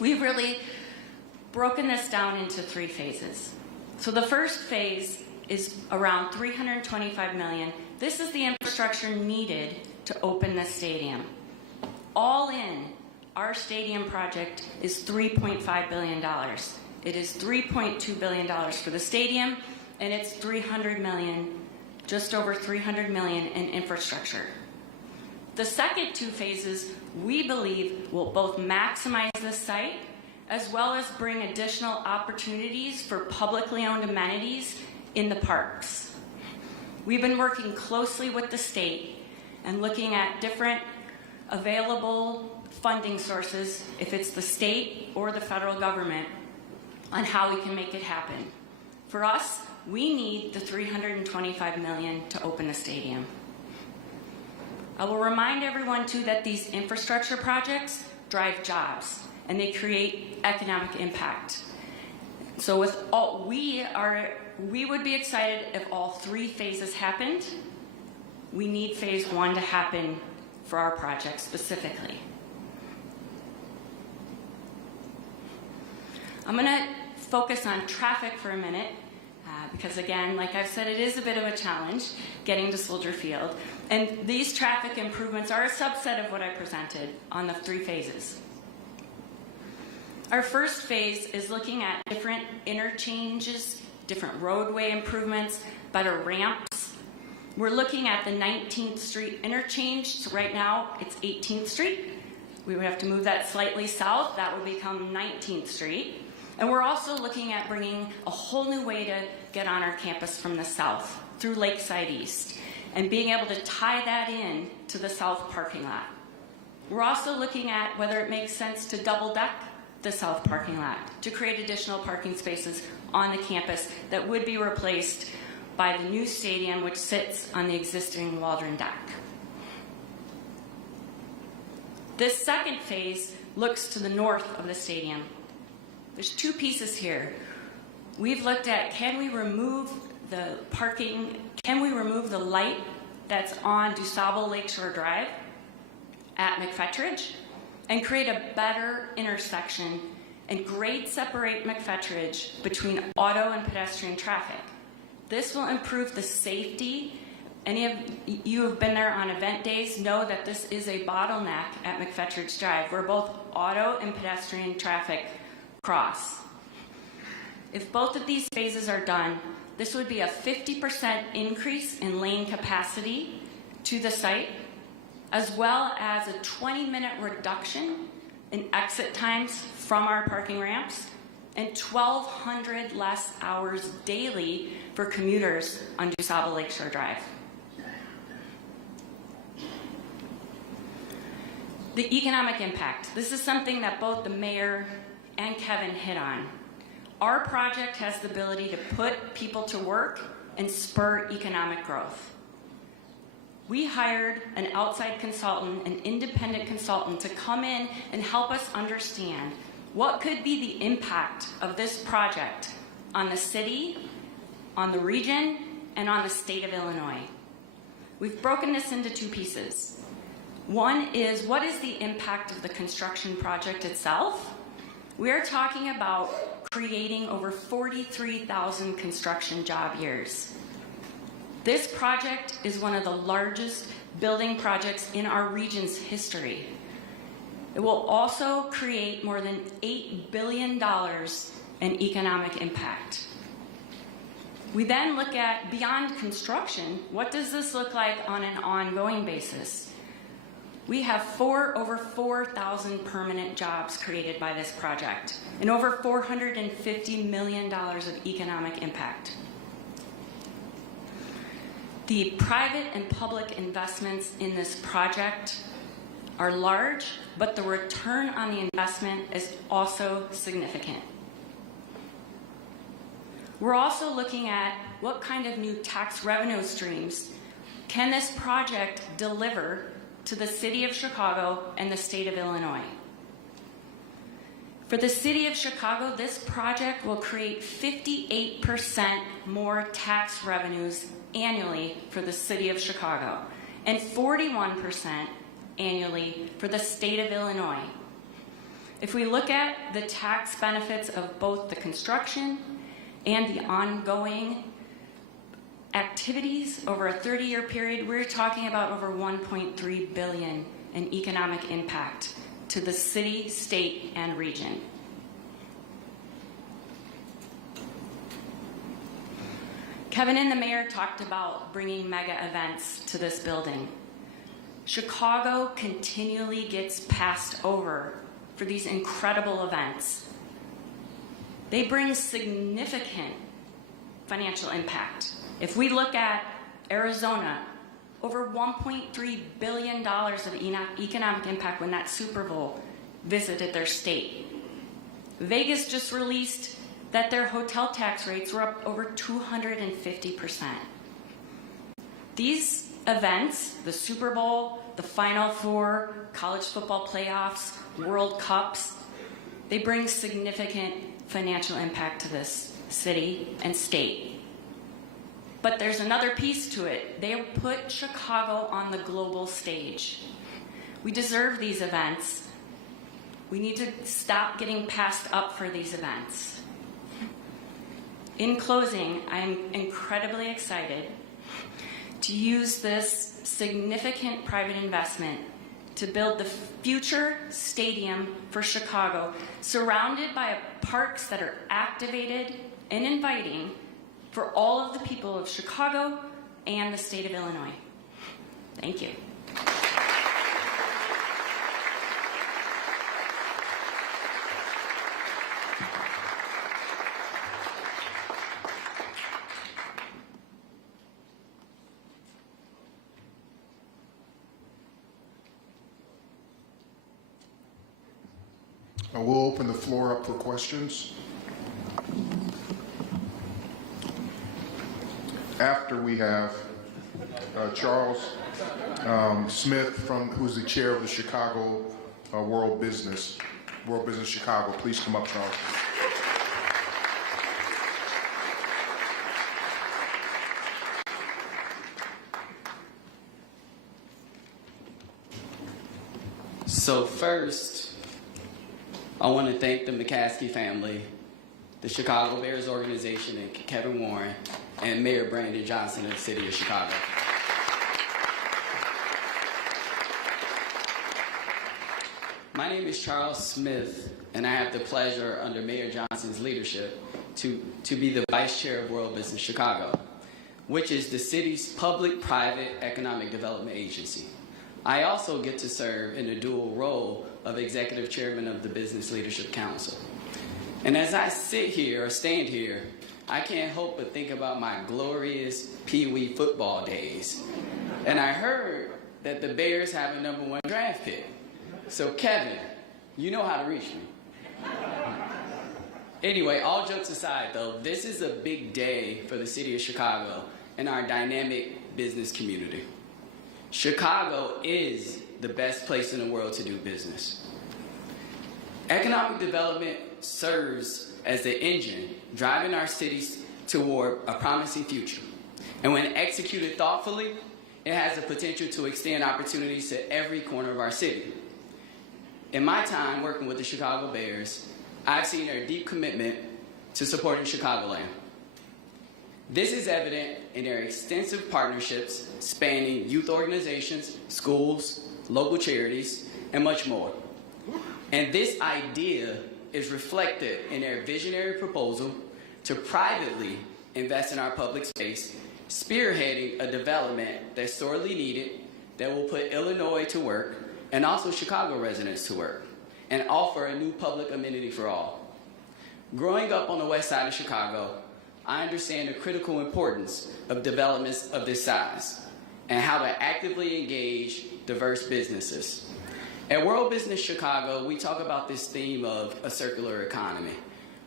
We've really broken this down into 3 phases. So the first phase is around $325 million. This is the infrastructure needed to open this stadium. All in, our stadium project is $3.5 billion. It is $3.2 billion for the stadium, and it's $300 million, just over $300 million in infrastructure. The second 2 phases, we believe, will both maximize the site as well as bring additional opportunities for publicly owned amenities in the parks. We've been working closely with the state, and looking at different available funding sources, if it's the state or the federal government, on how we can make it happen. For us, we need the $325 million to open the stadium. I will remind everyone too that these infrastructure projects drive jobs and they create economic impact. So with all, we would be excited if all 3 phases happened. We need phase 1 to happen for our project specifically. I'm going to focus on traffic for a minute because again, like I've said, it is a bit of a challenge getting to Soldier Field. And these traffic improvements are a subset of what I presented on the 3 phases. Our first phase is looking at different interchanges, different roadway improvements, better ramps. We're looking at the 19th Street interchange. So right now it's 18th Street. We would have to move that slightly south. That would become 19th Street. And we're also looking at bringing a whole new way to get on our campus from the south through Lakeside East and being able to tie that in to the south parking lot. We're also looking at whether it makes sense to double deck the south parking lot to create additional parking spaces on the campus that would be replaced by the new stadium, which sits on the existing Waldron deck. This second phase looks to the north of the stadium. There's 2 pieces here. We've looked at, can we remove the light that's on DuSable Lakeshore Drive at McFetridge and create a better intersection and grade separate McFetridge between auto and pedestrian traffic. This will improve the safety. Any of you who have been there on event days know that this is a bottleneck at McFetridge Drive where both auto and pedestrian traffic cross. If both of these phases are done, this would be a 50% increase in lane capacity to the site, as well as a 20-minute reduction in exit times from our parking ramps and 1,200 less hours daily for commuters on DuSable Lakeshore Drive. The economic impact. This is something that both the mayor and Kevin hit on. Our project has the ability to put people to work and spur economic growth. We hired an outside consultant, an independent consultant, to come in and help us understand what could be the impact of this project on the city, on the region, and on the state of Illinois. We've broken this into 2 pieces. One is, what is the impact of the construction project itself? We're talking about creating over 43,000 construction job years. This project is one of the largest building projects in our region's history. It will also create more than $8 billion in economic impact. We then look at beyond construction, what does this look like on an ongoing basis? We have over 4,000 permanent jobs created by this project and over $450 million of economic impact. The private and public investments in this project are large, but the return on the investment is also significant. We're also looking at what kind of new tax revenue streams can this project deliver to the city of Chicago and the state of Illinois. For the city of Chicago, this project will create 58% more tax revenues annually for the city of Chicago and 41% annually for the state of Illinois. If we look at the tax benefits of both the construction and the ongoing activities over a 30-year period, we're talking about over $1.3 billion in economic impact to the city, state, and region. Kevin and the mayor talked about bringing mega events to this building. Chicago continually gets passed over for these incredible events. They bring significant financial impact. If we look at Arizona, over $1.3 billion of economic impact when that Super Bowl visited their state. Vegas just released that their hotel tax rates were up over 250%. These events, the Super Bowl, the Final Four, college football playoffs, World Cups, they bring significant financial impact to this city and state. But there's another piece to it. They put Chicago on the global stage. We deserve these events. We need to stop getting passed up for these events. In closing, I'm incredibly excited to use this significant private investment to build the future stadium for Chicago, surrounded by parks that are activated and inviting for all of the people of Chicago and the state of Illinois. Thank you. We'll open the floor up for questions. After we have Charles Smith, who's the chair of the Chicago World Business Chicago. Please come up, Charles. So first, I want to thank the McCaskey family, the Chicago Bears organization, and Kevin Warren, and Mayor Brandon Johnson of the City of Chicago. My name is Charles Smith, and I have the pleasure, under Mayor Johnson's leadership, to be the Vice Chair of World Business Chicago, which is the city's public-private economic development agency. I also get to serve in a dual role of Executive Chairman of the Business Leadership Council. And as I sit here or stand here, I can't help but think about my glorious Pee Wee football days. And I heard that the Bears have a #1 draft pick. So Kevin, you know how to reach me. Anyway, all jokes aside though, this is a big day for the city of Chicago and our dynamic business community. Chicago is the best place in the world to do business. Economic development serves as the engine driving our cities toward a promising future. And when executed thoughtfully, it has the potential to extend opportunities to every corner of our city. In my time working with the Chicago Bears, I've seen their deep commitment to supporting Chicagoland. This is evident in their extensive partnerships spanning youth organizations, schools, local charities, and much more. And this idea is reflected in their visionary proposal to privately invest in our public space, spearheading a development that's sorely needed that will put Illinois to work and also Chicago residents to work and offer a new public amenity for all. Growing up on the west side of Chicago, I understand the critical importance of developments of this size and how to actively engage diverse businesses. At World Business Chicago, we talk about this theme of a circular economy,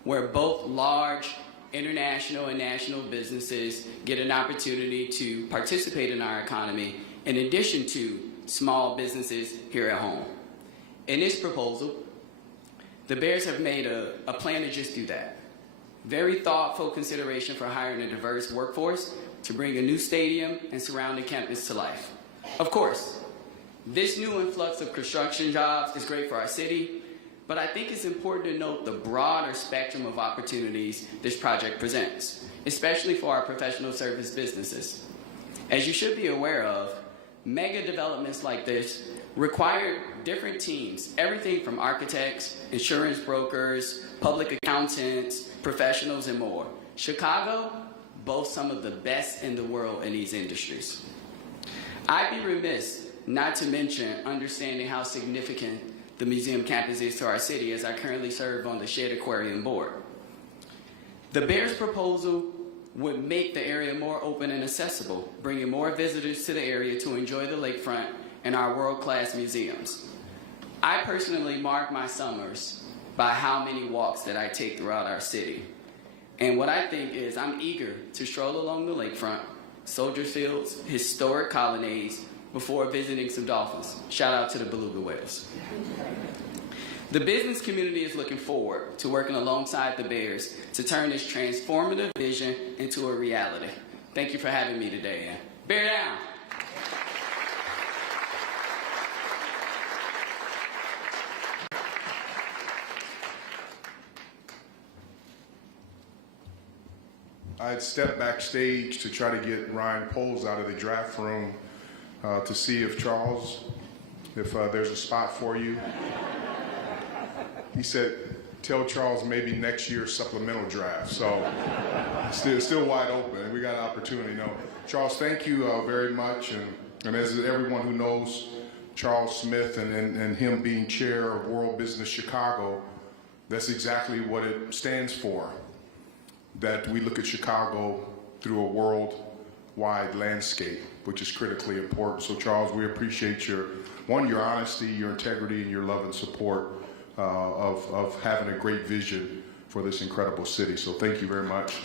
where both large international and national businesses get an opportunity to participate in our economy in addition to small businesses here at home. In this proposal, the Bears have made a plan to just do that. Very thoughtful consideration for hiring a diverse workforce to bring a new stadium and surrounding campus to life. Of course, this new influx of construction jobs is great for our city, but I think it's important to note the broader spectrum of opportunities this project presents, especially for our professional service businesses. As you should be aware of, mega developments like this require different teams, everything from architects, insurance brokers, public accountants, professionals, and more. Chicago boasts some of the best in the world in these industries. I'd be remiss not to mention understanding how significant the museum campus is to our city, as I currently serve on the Shedd Aquarium board. The Bears proposal would make the area more open and accessible, bringing more visitors to the area to enjoy the lakefront and our world-class museums. I personally mark my summers by how many walks that I take throughout our city. And what I think is I'm eager to stroll along the lakefront, Soldier Field's historic colonnades, before visiting some dolphins. Shout out to the beluga whales. The business community is looking forward to working alongside the Bears to turn this transformative vision into a reality. Thank you for having me today, and bear down. I had stepped backstage to try to get Ryan Poles out of the draft room to see if Charles, if there's a spot for you. He said, tell Charles maybe next year's supplemental draft. So still wide open. We got an opportunity. No, Charles, thank you very much. And as everyone who knows Charles Smith and him being chair of World Business Chicago, that's exactly what it stands for. That we look at Chicago through a worldwide landscape, which is critically important. So Charles, we appreciate your honesty, your integrity, and your love and support of having a great vision for this incredible city. So thank you very much.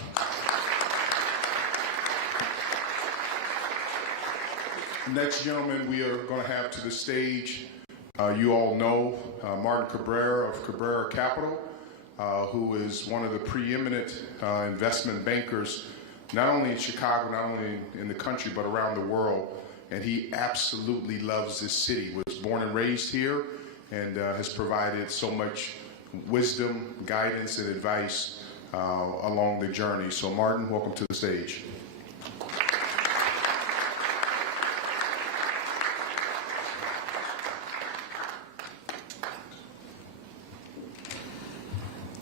Next gentleman we are going to have to the stage, you all know Martin Cabrera of Cabrera Capital, who is one of the preeminent investment bankers, not only in Chicago, not only in the country, but around the world. And he absolutely loves this city. Was born and raised here, and has provided so much wisdom, guidance, and advice along the journey. So Martin, welcome to the stage.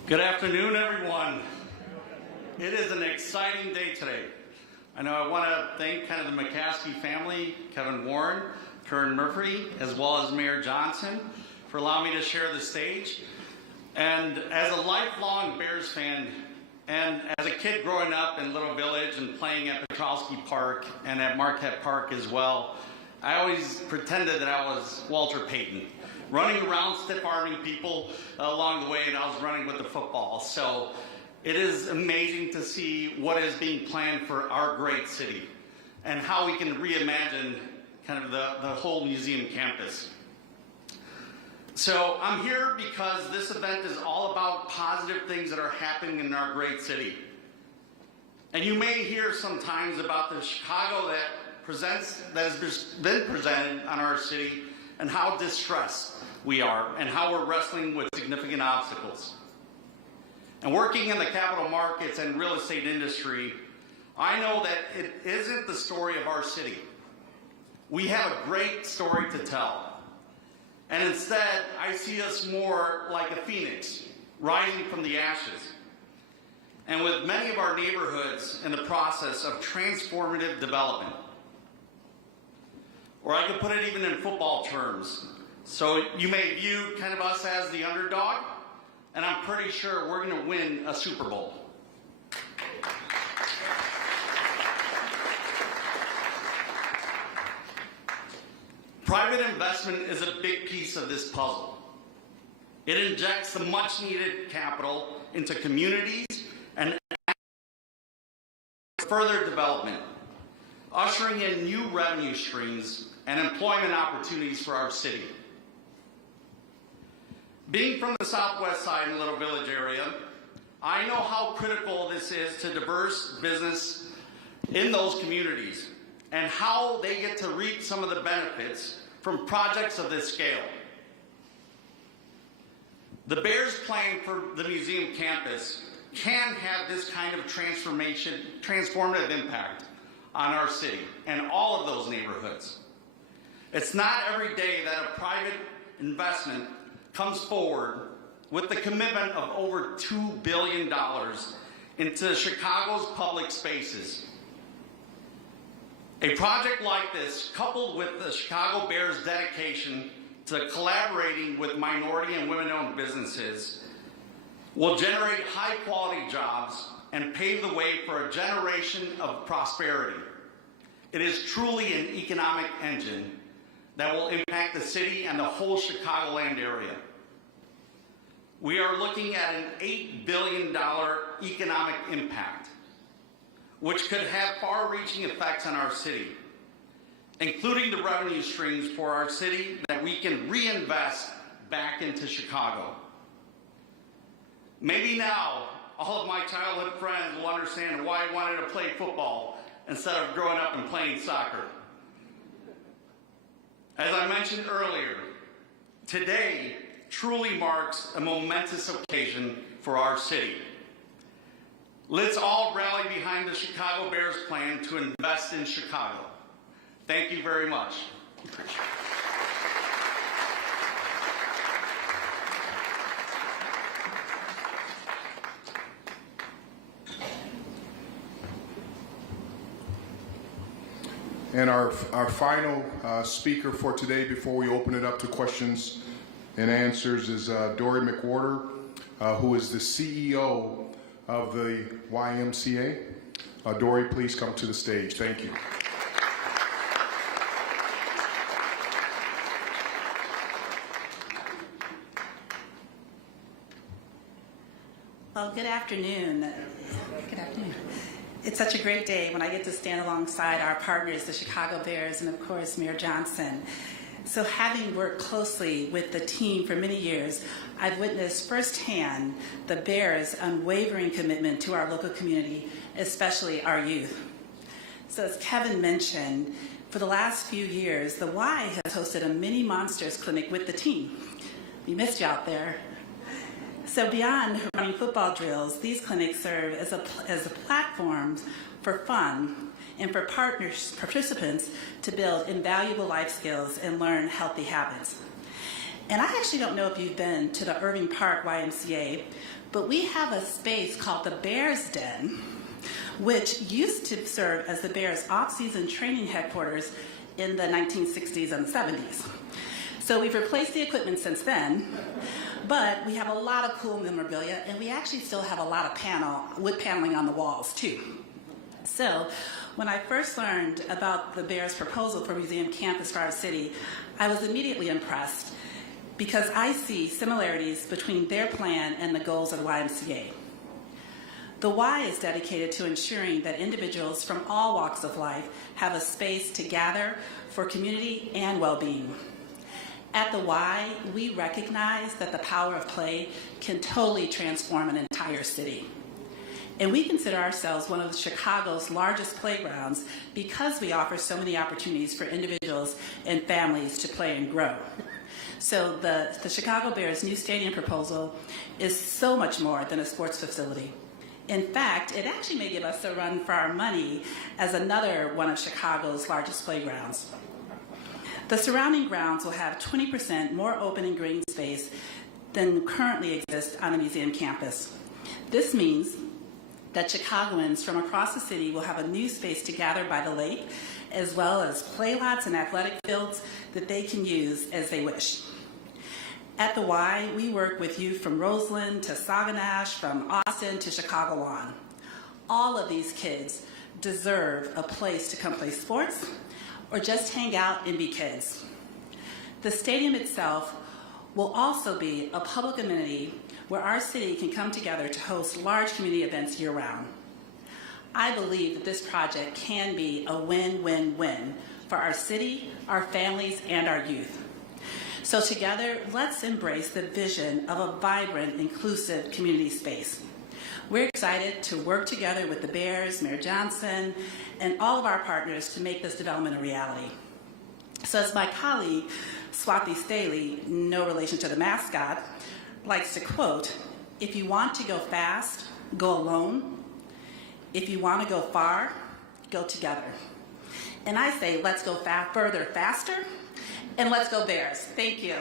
Good afternoon, everyone. It is an exciting day today. I know I want to thank kind of the McCaskey family, Kevin Warren, Kern Murphy, as well as Mayor Johnson, for allowing me to share the stage. And as a lifelong Bears fan, and as a kid growing up in Little Village and playing at Petrowski Park and at Marquette Park as well, I always pretended that I was Walter Payton, running around stiff-arming people along the way, and I was running with the football. So it is amazing to see what is being planned for our great city and how we can reimagine kind of the whole museum campus. So I'm here because this event is all about positive things that are happening in our great city. And you may hear sometimes about the Chicago that has been presented on our city and how distressed we are and how we're wrestling with significant obstacles. And working in the capital markets and real estate industry, I know that it isn't the story of our city. We have a great story to tell. And instead, I see us more like a phoenix, rising from the ashes. And with many of our neighborhoods in the process of transformative development. Or I could put it even in football terms. So you may view kind of us as the underdog, and I'm pretty sure we're going to win a Super Bowl. Private investment is a big piece of this puzzle. It injects the much-needed capital into communities and further development, ushering in new revenue streams and employment opportunities for our city. Being from the southwest side in the Little Village area, I know how critical this is to diverse business in those communities and how they get to reap some of the benefits from projects of this scale. The Bears plan for the museum campus can have this kind of transformative impact on our city and all of those neighborhoods. It's not every day that a private investment comes forward with the commitment of over $2 billion into Chicago's public spaces. A project like this, coupled with the Chicago Bears' dedication to collaborating with minority and women-owned businesses, will generate high-quality jobs and pave the way for a generation of prosperity. It is truly an economic engine that will impact the city and the whole Chicagoland area. We are looking at an $8 billion economic impact, which could have far-reaching effects on our city, including the revenue streams for our city that we can reinvest back into Chicago. Maybe now, all of my childhood friends will understand why I wanted to play football instead of growing up and playing soccer. As I mentioned earlier, today truly marks a momentous occasion for our city. Let's all rally behind the Chicago Bears plan to invest in Chicago. Thank you very much. And our final speaker for today, before we open it up to questions and answers, is Dory McWhorter, who is the CEO of the YMCA. Dory, please come to the stage. Thank you. Well, good afternoon. Good afternoon. It's such a great day when I get to stand alongside our partners, the Chicago Bears, and of course, Mayor Johnson. So having worked closely with the team for many years, I've witnessed firsthand the Bears' unwavering commitment to our local community, especially our youth. So as Kevin mentioned, for the last few years, the Y has hosted a mini Monsters clinic with the team. We missed you out there. So beyond running football drills, these clinics serve as a platform for fun and for participants to build invaluable life skills and learn healthy habits. And I actually don't know if you've been to the Irving Park YMCA, but we have a space called the Bears Den, which used to serve as the Bears' off-season training headquarters in the 1960s and 70s. So we've replaced the equipment since then, but we have a lot of cool memorabilia, and we actually still have a lot of wood paneling on the walls too. So when I first learned about the Bears' proposal for Museum Campus for our city, I was immediately impressed because I see similarities between their plan and the goals of the YMCA. The Y is dedicated to ensuring that individuals from all walks of life have a space to gather for community and well-being. At the Y, we recognize that the power of play can totally transform an entire city. And we consider ourselves one of Chicago's largest playgrounds because we offer so many opportunities for individuals and families to play and grow. So the Chicago Bears' new stadium proposal is so much more than a sports facility. In fact, it actually may give us a run for our money as another one of Chicago's largest playgrounds. The surrounding grounds will have 20% more open and green space than currently exists on the museum campus. This means that Chicagoans from across the city will have a new space to gather by the lake, as well as play lots and athletic fields that they can use as they wish. At the Y, we work with youth from Roseland to Saguenay, from Austin to Chicago Lawn. All of these kids deserve a place to come play sports or just hang out and be kids. The stadium itself will also be a public amenity where our city can come together to host large community events year-round. I believe that this project can be a win-win-win for our city, our families, and our youth. So together, let's embrace the vision of a vibrant, inclusive community space. We're excited to work together with the Bears, Mayor Johnson, and all of our partners to make this development a reality. So as my colleague, Swati Staley, no relation to the mascot, likes to quote, "If you want to go fast, go alone. If you want to go far, go together." And I say, let's go further, faster, and let's go Bears. Thank you.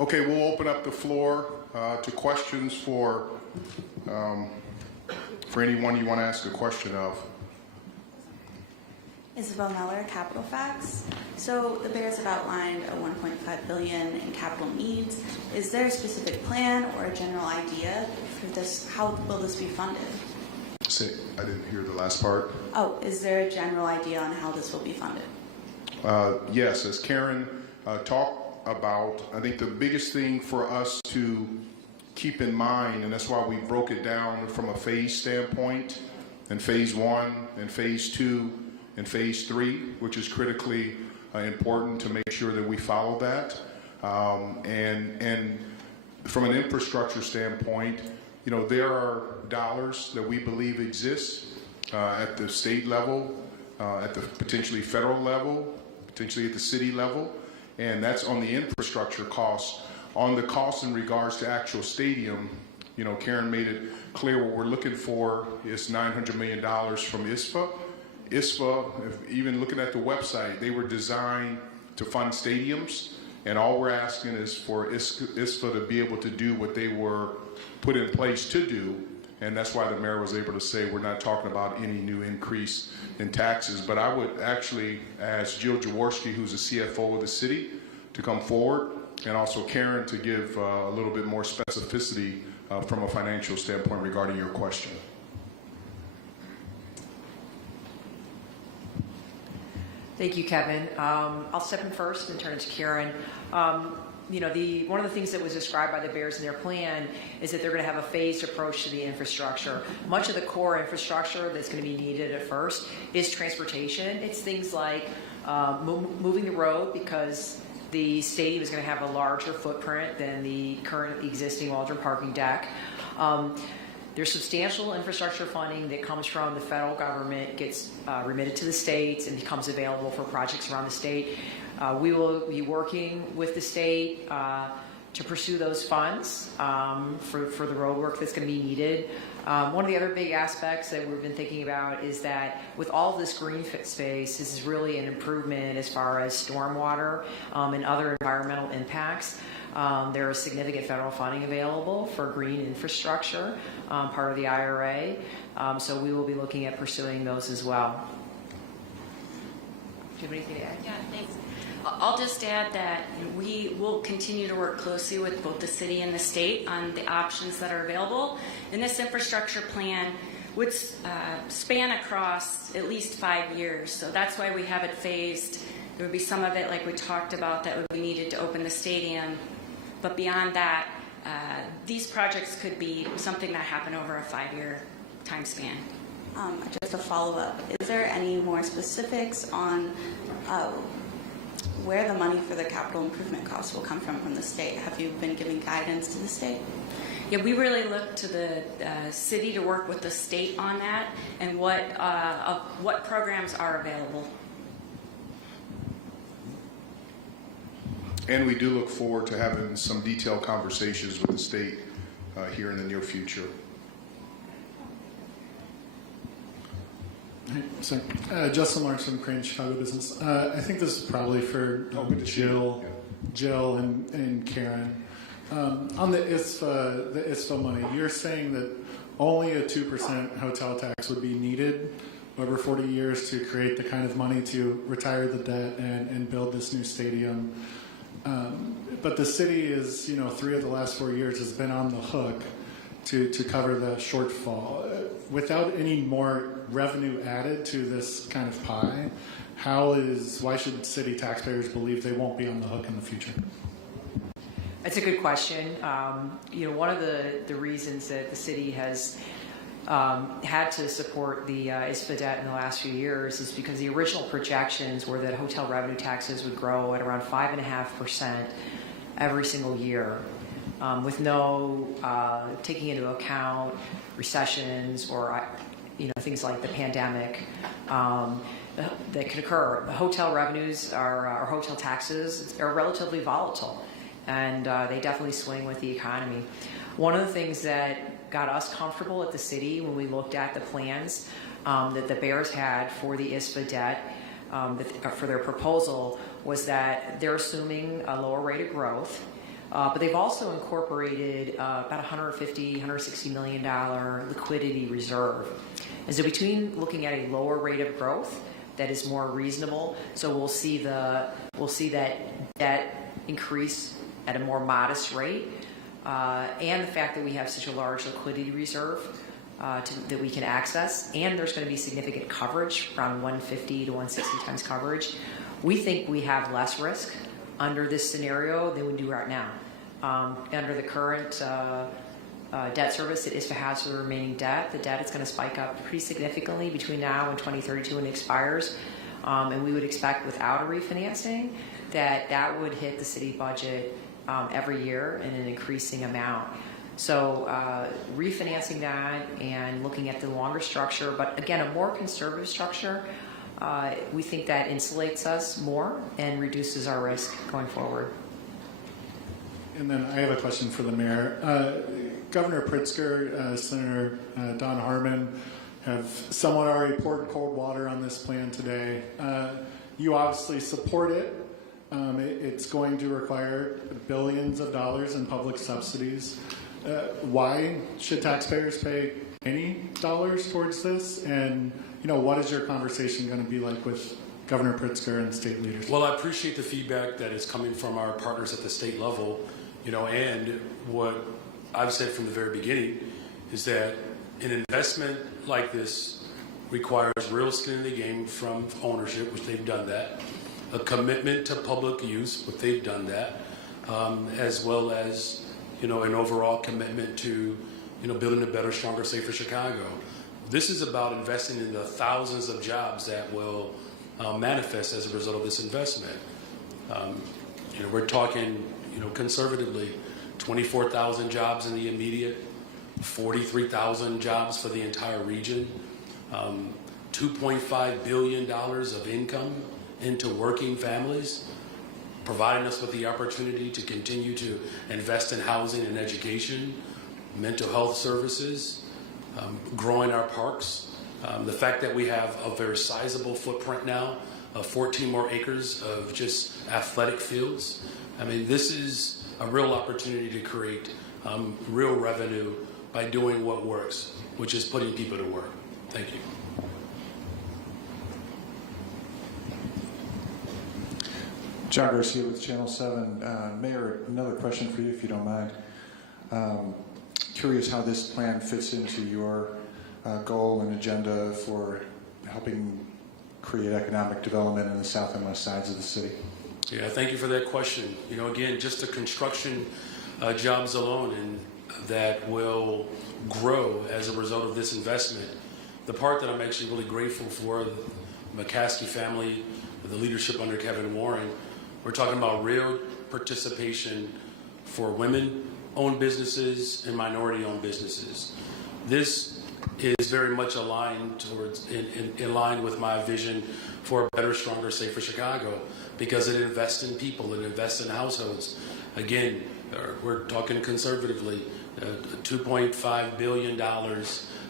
Okay, we'll open up the floor to questions for anyone you want to ask a question of. Isabel Meller, Capital Facts. So the Bears have outlined a $1.5 billion in capital needs. Is there a specific plan or a general idea for this? How will this be funded? I didn't hear the last part. Oh, is there a general idea on how this will be funded? Yes, as Karen talked about, I think the biggest thing for us to keep in mind, and that's why we broke it down from a phase standpoint, and phase 1 and phase 2 and phase 3, which is critically important to make sure that we follow that. And from an infrastructure standpoint, you know, there are dollars that we believe exist at the state level, at the potentially federal level, potentially at the city level, and that's on the infrastructure costs. On the costs in regards to actual stadium, you know, Karen made it clear what we're looking for is $900 million from ISFA. ISFA, even looking at the website, they were designed to fund stadiums, and all we're asking is for ISFA to be able to do what they were put in place to do, and that's why the mayor was able to say we're not talking about any new increase in taxes. But I would actually ask Jill Jaworski, who's the CFO of the city, to come forward, and also Karen to give a little bit more specificity from a financial standpoint regarding your question. Thank you, Kevin. I'll step in first and turn it to Karen. You know, one of the things that was described by the Bears in their plan is that they're going to have a phased approach to the infrastructure. Much of the core infrastructure that's going to be needed at first is transportation. It's things like moving the road, because the stadium is going to have a larger footprint than the current existing Waldron parking deck. There's substantial infrastructure funding that comes from the federal government, gets remitted to the states, and becomes available for projects around the state. We will be working with the state to pursue those funds for the road work that's going to be needed. One of the other big aspects that we've been thinking about is that with all of this green space, this is really an improvement as far as stormwater and other environmental impacts. There is significant federal funding available for green infrastructure, part of the IRA. So we will be looking at pursuing those as well. Do you have anything to add? Yeah, thanks. I'll just add that we will continue to work closely with both the city and the state on the options that are available. And this infrastructure plan would span across at least 5 years. So that's why we have it phased. There would be some of it, like we talked about, that would be needed to open the stadium. But beyond that, these projects could be something that happen over a 5-year time span. Just a follow-up. Is there any more specifics on where the money for the capital improvement costs will come from the state? Have you been giving guidance to the state? Yeah, we really look to the city to work with the state on that and what programs are available. And we do look forward to having some detailed conversations with the state here in the near future. Sorry. Justin Lawrence from Crane Chicago Business. I think this is probably for Jill and Karen. On the ISFA money, you're saying that only a 2% hotel tax would be needed over 40 years to create the kind of money to retire the debt and build this new stadium. But the city is, 3 of the last 4 years has been on the hook to cover the shortfall. Without any more revenue added to this kind of pie, why should city taxpayers believe they won't be on the hook in the future? That's a good question. One of the reasons that the city has had to support the ISFA debt in the last few years is because the original projections were that hotel revenue taxes would grow at around 5.5% every single year, with no taking into account recessions or things like the pandemic that could occur. The hotel revenues or hotel taxes are relatively volatile, and they definitely swing with the economy. One of the things that got us comfortable at the city when we looked at the plans that the Bears had for the ISFA debt for their proposal was that they're assuming a lower rate of growth, but they've also incorporated about $160 million liquidity reserve. And so between looking at a lower rate of growth that is more reasonable. So we'll see that debt increase at a more modest rate, and the fact that we have such a large liquidity reserve that we can access, and there's going to be significant coverage, around 150 to 160 times coverage. We think we have less risk under this scenario than we do right now. Under the current debt service that ISFA has for the remaining debt, the debt is going to spike up pretty significantly between now and 2032 when it expires. And we would expect without a refinancing that would hit the city budget every year in an increasing amount. So refinancing that and looking at the longer structure, but again, a more conservative structure, we think that insulates us more and reduces our risk going forward. And then I have a question for the mayor. Governor Pritzker, Senator Don Harmon have somewhat already poured cold water on this plan today. You obviously support it. It's going to require billions of dollars in public subsidies. Why should taxpayers pay any dollars towards this? And what is your conversation going to be like with Governor Pritzker and state leaders? Well, I appreciate the feedback that is coming from our partners at the state level, and what I've said from the very beginning is that an investment like this requires real skin in the game from ownership, which they've done that, a commitment to public use, which they've done that, as well as an overall commitment to building a better, stronger, safer Chicago. This is about investing in the thousands of jobs that will manifest as a result of this investment. We're talking, conservatively, 24,000 jobs in the immediate, 43,000 jobs for the entire region, $2.5 billion of income into working families, providing us with the opportunity to continue to invest in housing and education, mental health services, growing our parks. The fact that we have a very sizable footprint now of 14 more acres of just athletic fields. This is a real opportunity to create real revenue by doing what works, which is putting people to work. Thank you. John Garcia with Channel 7. Mayor, another question for you, if you don't mind. Curious how this plan fits into your goal and agenda for helping create economic development in the south and west sides of the city. Yeah, thank you for that question. Again, just the construction jobs alone and that will grow as a result of this investment. The part that I'm actually really grateful for, the McCaskey family, the leadership under Kevin Warren, we're talking about real participation for women-owned businesses and minority-owned businesses. This is very much aligned towards, in line with my vision for a better, stronger, safer Chicago, because it invests in people, it invests in households. Again, we're talking conservatively, $2.5 billion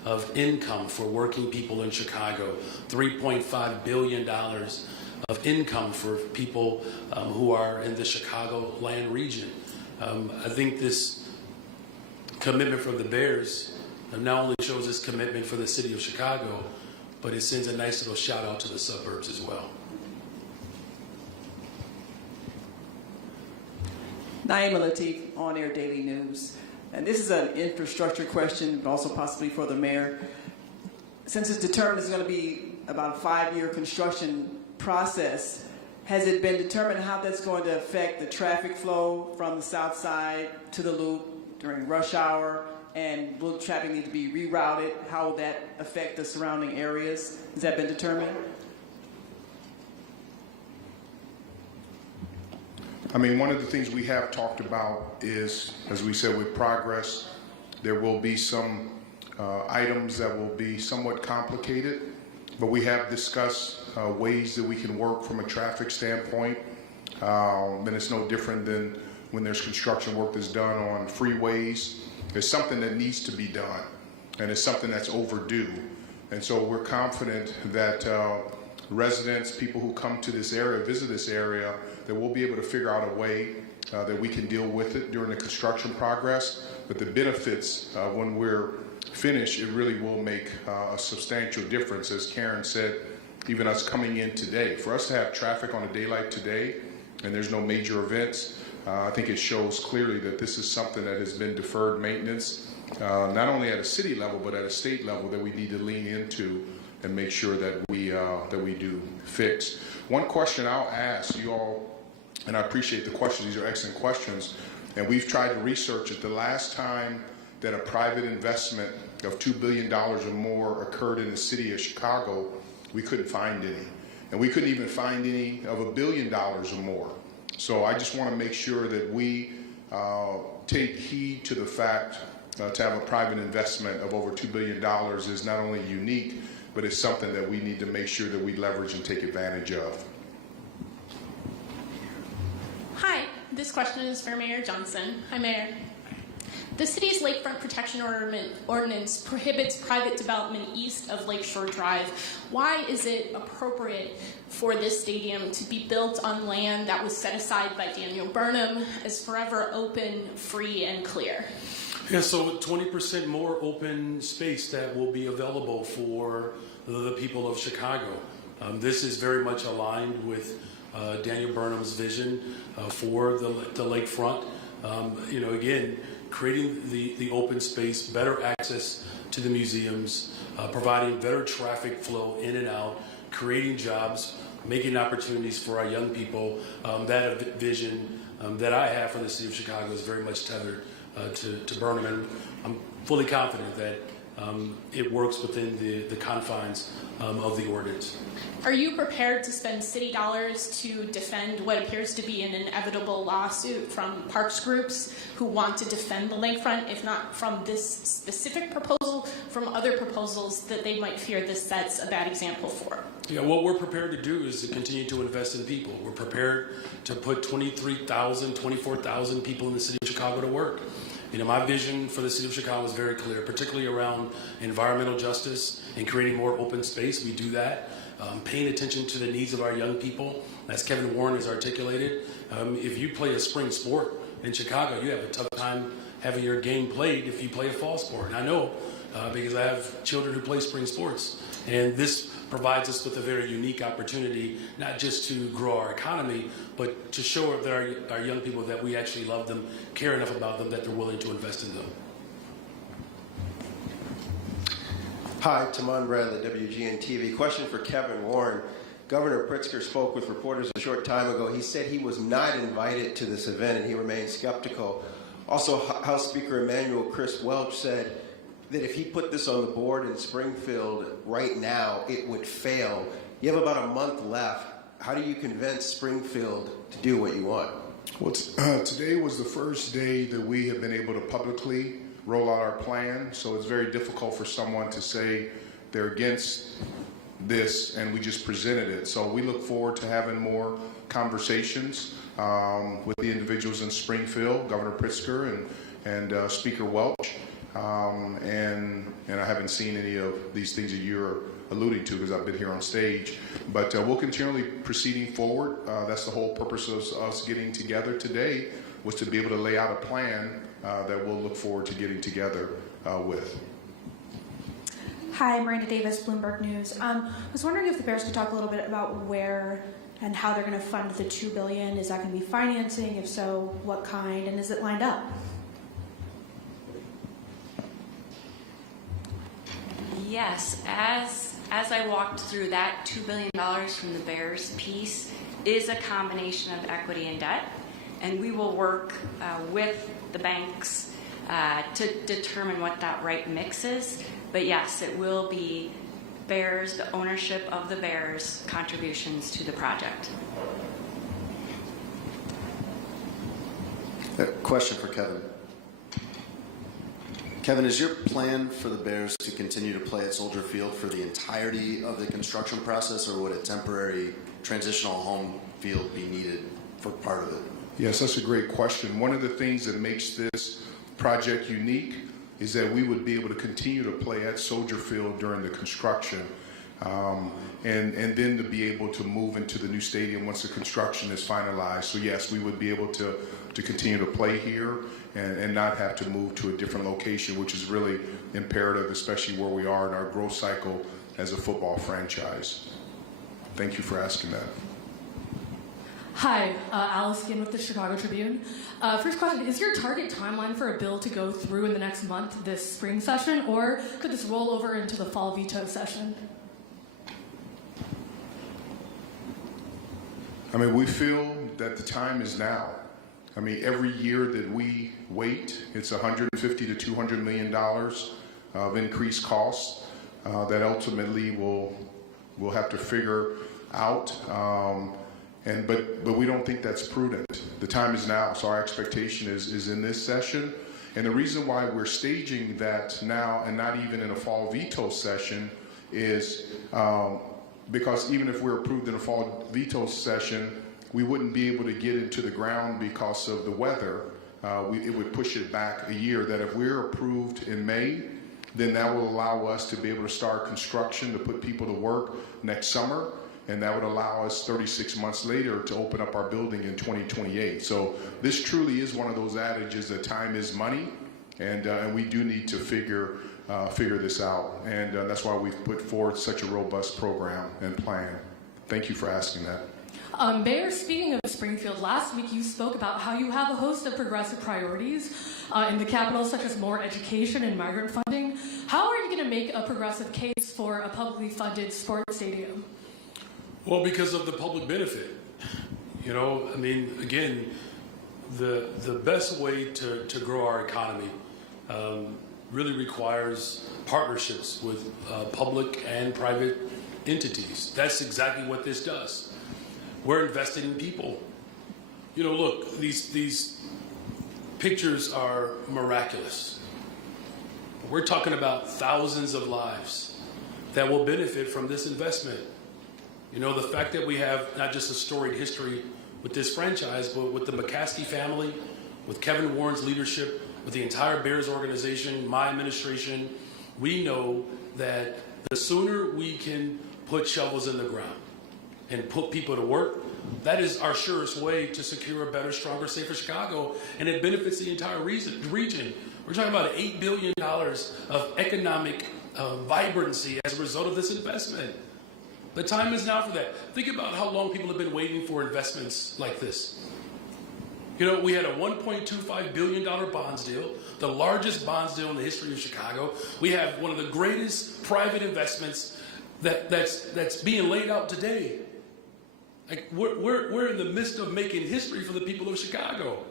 of income for working people in Chicago, $3.5 billion of income for people who are in the Chicagoland region. I think this commitment from the Bears not only shows this commitment for the city of Chicago, but it sends a nice little shout out to the suburbs as well. Naima Latif, On Air Daily News. And this is an infrastructure question, but also possibly for the mayor. Since it's determined it's going to be about a 5-year construction process, has it been determined how that's going to affect the traffic flow from the south side to the loop during rush hour? And will traffic need to be rerouted? How will that affect the surrounding areas? Has that been determined? One of the things we have talked about is, as we said, with progress, there will be some items that will be somewhat complicated, but we have discussed ways that we can work from a traffic standpoint. And it's no different than when there's construction work that's done on freeways. There's something that needs to be done, and it's something that's overdue. And so we're confident that residents, people who come to this area, visit this area, that we'll be able to figure out a way that we can deal with it during the construction progress. But the benefits, when we're finished, it really will make a substantial difference. As Karen said, even us coming in today. For us to have traffic on a day like today, and there's no major events, I think it shows clearly that this is something that has been deferred maintenance, not only at a city level, but at a state level, that we need to lean into and make sure that we do fix. One question I'll ask you all, and I appreciate the questions, these are excellent questions, and we've tried to research it. The last time that a private investment of $2 billion or more occurred in the city of Chicago, we couldn't find any. And we couldn't even find any of $1 billion or more. So I just want to make sure that we take heed to the fact to have a private investment of over $2 billion is not only unique, but it's something that we need to make sure that we leverage and take advantage of. Hi, this question is for Mayor Johnson. Hi, Mayor. The city's lakefront protection ordinance prohibits private development east of Lakeshore Drive. Why is it appropriate for this stadium to be built on land that was set aside by Daniel Burnham as forever open, free, and clear? Yeah, so 20% more open space that will be available for the people of Chicago. This is very much aligned with Daniel Burnham's vision for the lakefront. Again, creating the open space, better access to the museums, providing better traffic flow in and out, creating jobs, making opportunities for our young people. That vision that I have for the city of Chicago is very much tethered to Burnham, and I'm fully confident that it works within the confines of the ordinance. Are you prepared to spend city dollars to defend what appears to be an inevitable lawsuit from parks groups who want to defend the lakefront, if not from this specific proposal, from other proposals that they might fear this sets a bad example for? Yeah, what we're prepared to do is to continue to invest in people. We're prepared to put 23,000, 24,000 people in the city of Chicago to work. My vision for the city of Chicago is very clear, particularly around environmental justice and creating more open space. We do that. Paying attention to the needs of our young people, as Kevin Warren has articulated. If you play a spring sport in Chicago, you have a tough time having your game played if you play a fall sport. And I know because I have children who play spring sports. And this provides us with a very unique opportunity, not just to grow our economy, but to show our young people that we actually love them, care enough about them, that they're willing to invest in them. Hi, Taman Bradley, WBBM-TV. Question for Kevin Warren. Governor Pritzker spoke with reporters a short time ago. He said he was not invited to this event and he remained skeptical. Also, House Speaker Emanuel Chris Welch said that if he put this on the board in Springfield right now, it would fail. You have about a month left. How do you convince Springfield to do what you want? Well, today was the first day that we have been able to publicly roll out our plan, so it's very difficult for someone to say they're against this and we just presented it. So we look forward to having more conversations with the individuals in Springfield, Governor Pritzker and Speaker Welch. And I haven't seen any of these things that you're alluding to because I've been here on stage. But we'll continually proceeding forward. That's the whole purpose of us getting together today, was to be able to lay out a plan that we'll look forward to getting together with. Hi, Miranda Davis, Bloomberg News. I was wondering if the Bears could talk a little bit about where and how they're going to fund the $2 billion. Is that going to be financing? If so, what kind? And is it lined up? Yes, as I walked through, that $2 billion from the Bears piece is a combination of equity and debt, and we will work with the banks to determine what that right mix is. But yes, it will be Bears, the ownership of the Bears, contributions to the project. Question for Kevin. Kevin, is your plan for the Bears to continue to play at Soldier Field for the entirety of the construction process, or would a temporary transitional home field be needed for part of it? Yes, that's a great question. One of the things that makes this project unique is that we would be able to continue to play at Soldier Field during the construction, and then to be able to move into the new stadium once the construction is finalized. So yes, we would be able to continue to play here and not have to move to a different location, which is really imperative, especially where we are in our growth cycle as a football franchise. Thank you for asking that. Hi, Alice again with the Chicago Tribune. First question, is your target timeline for a bill to go through in the next month, this spring session, or could this roll over into the fall veto session? I mean, we feel that the time is now. I mean, every year that we wait, it's $150 to $200 million of increased costs that ultimately we'll have to figure out. But we don't think that's prudent. The time is now, so our expectation is in this session. And the reason why we're staging that now and not even in a fall veto session is because even if we're approved in a fall veto session, we wouldn't be able to get into the ground because of the weather. It would push it back a year. That if we're approved in May, then that will allow us to be able to start construction, to put people to work next summer. And that would allow us 36 months later to open up our building in 2028. So this truly is one of those adages that time is money, and we do need to figure this out. And that's why we've put forth such a robust program and plan. Thank you for asking that. Mayor, speaking of Springfield, last week you spoke about how you have a host of progressive priorities in the capital, such as more education and migrant funding. How are you going to make a progressive case for a publicly funded sports stadium? Well, because of the public benefit. You know, I mean, again, the best way to grow our economy really requires partnerships with public and private entities. That's exactly what this does. We're investing in people. You know, look, these pictures are miraculous. We're talking about thousands of lives that will benefit from this investment. You know, the fact that we have not just a storied history with this franchise, but with the McCaskey family, with Kevin Warren's leadership, with the entire Bears organization, my administration, we know that the sooner we can put shovels in the ground and put people to work, that is our surest way to secure a better, stronger, safer Chicago, and it benefits the entire region. We're talking about $8 billion of economic vibrancy as a result of this investment. The time is now for that. Think about how long people have been waiting for investments like this. You know, we had a $1.25 billion bonds deal, the largest bonds deal in the history of Chicago. We have one of the greatest private investments that's being laid out today. Like we're in the midst of making history for the people of Chicago.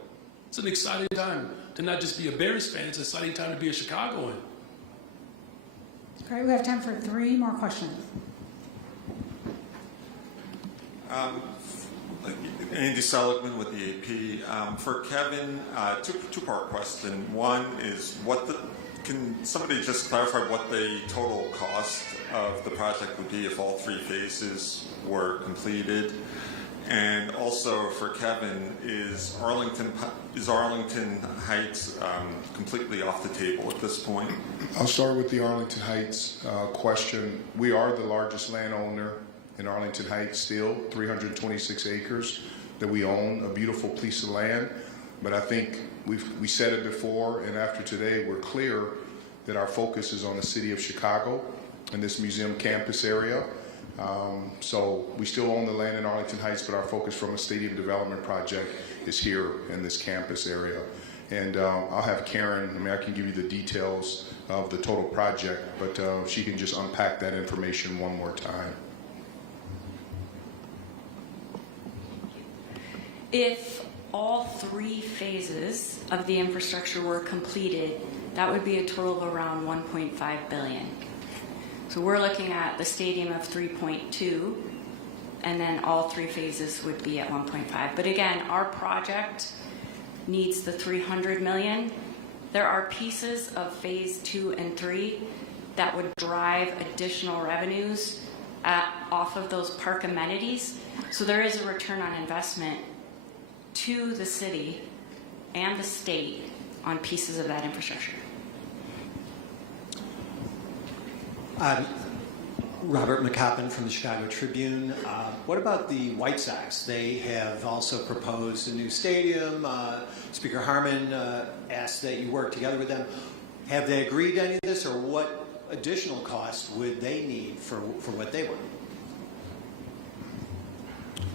It's an exciting time to not just be a Bears fan, it's an exciting time to be a Chicagoan. All right, we have time for 3 more questions. Andy Seligman with the AP. For Kevin, two-part question. One is, can somebody just clarify what the total cost of the project would be if all 3 phases were completed? And also for Kevin, is Arlington Heights completely off the table at this point? I'll start with the Arlington Heights question. We are the largest landowner in Arlington Heights still, 326 acres that we own, a beautiful piece of land. But I think we said it before, and after today, we're clear that our focus is on the city of Chicago and this museum campus area. So we still own the land in Arlington Heights, but our focus from a stadium development project is here in this campus area. And I'll have Karen, I can give you the details of the total project, but she can just unpack that information one more time. If all 3 phases of the infrastructure were completed, that would be a total of around $1.5 billion. So we're looking at the stadium of 3.2, and then all 3 phases would be at 1.5. But again, our project needs the $300 million. There are pieces of phase 2 and 3 that would drive additional revenues off of those park amenities. So there is a return on investment to the city and the state on pieces of that infrastructure. Robert McCoppin from the Chicago Tribune. What about the White Sox? They have also proposed a new stadium. Speaker Harmon asked that you work together with them. Have they agreed to any of this, or what additional costs would they need for what they want?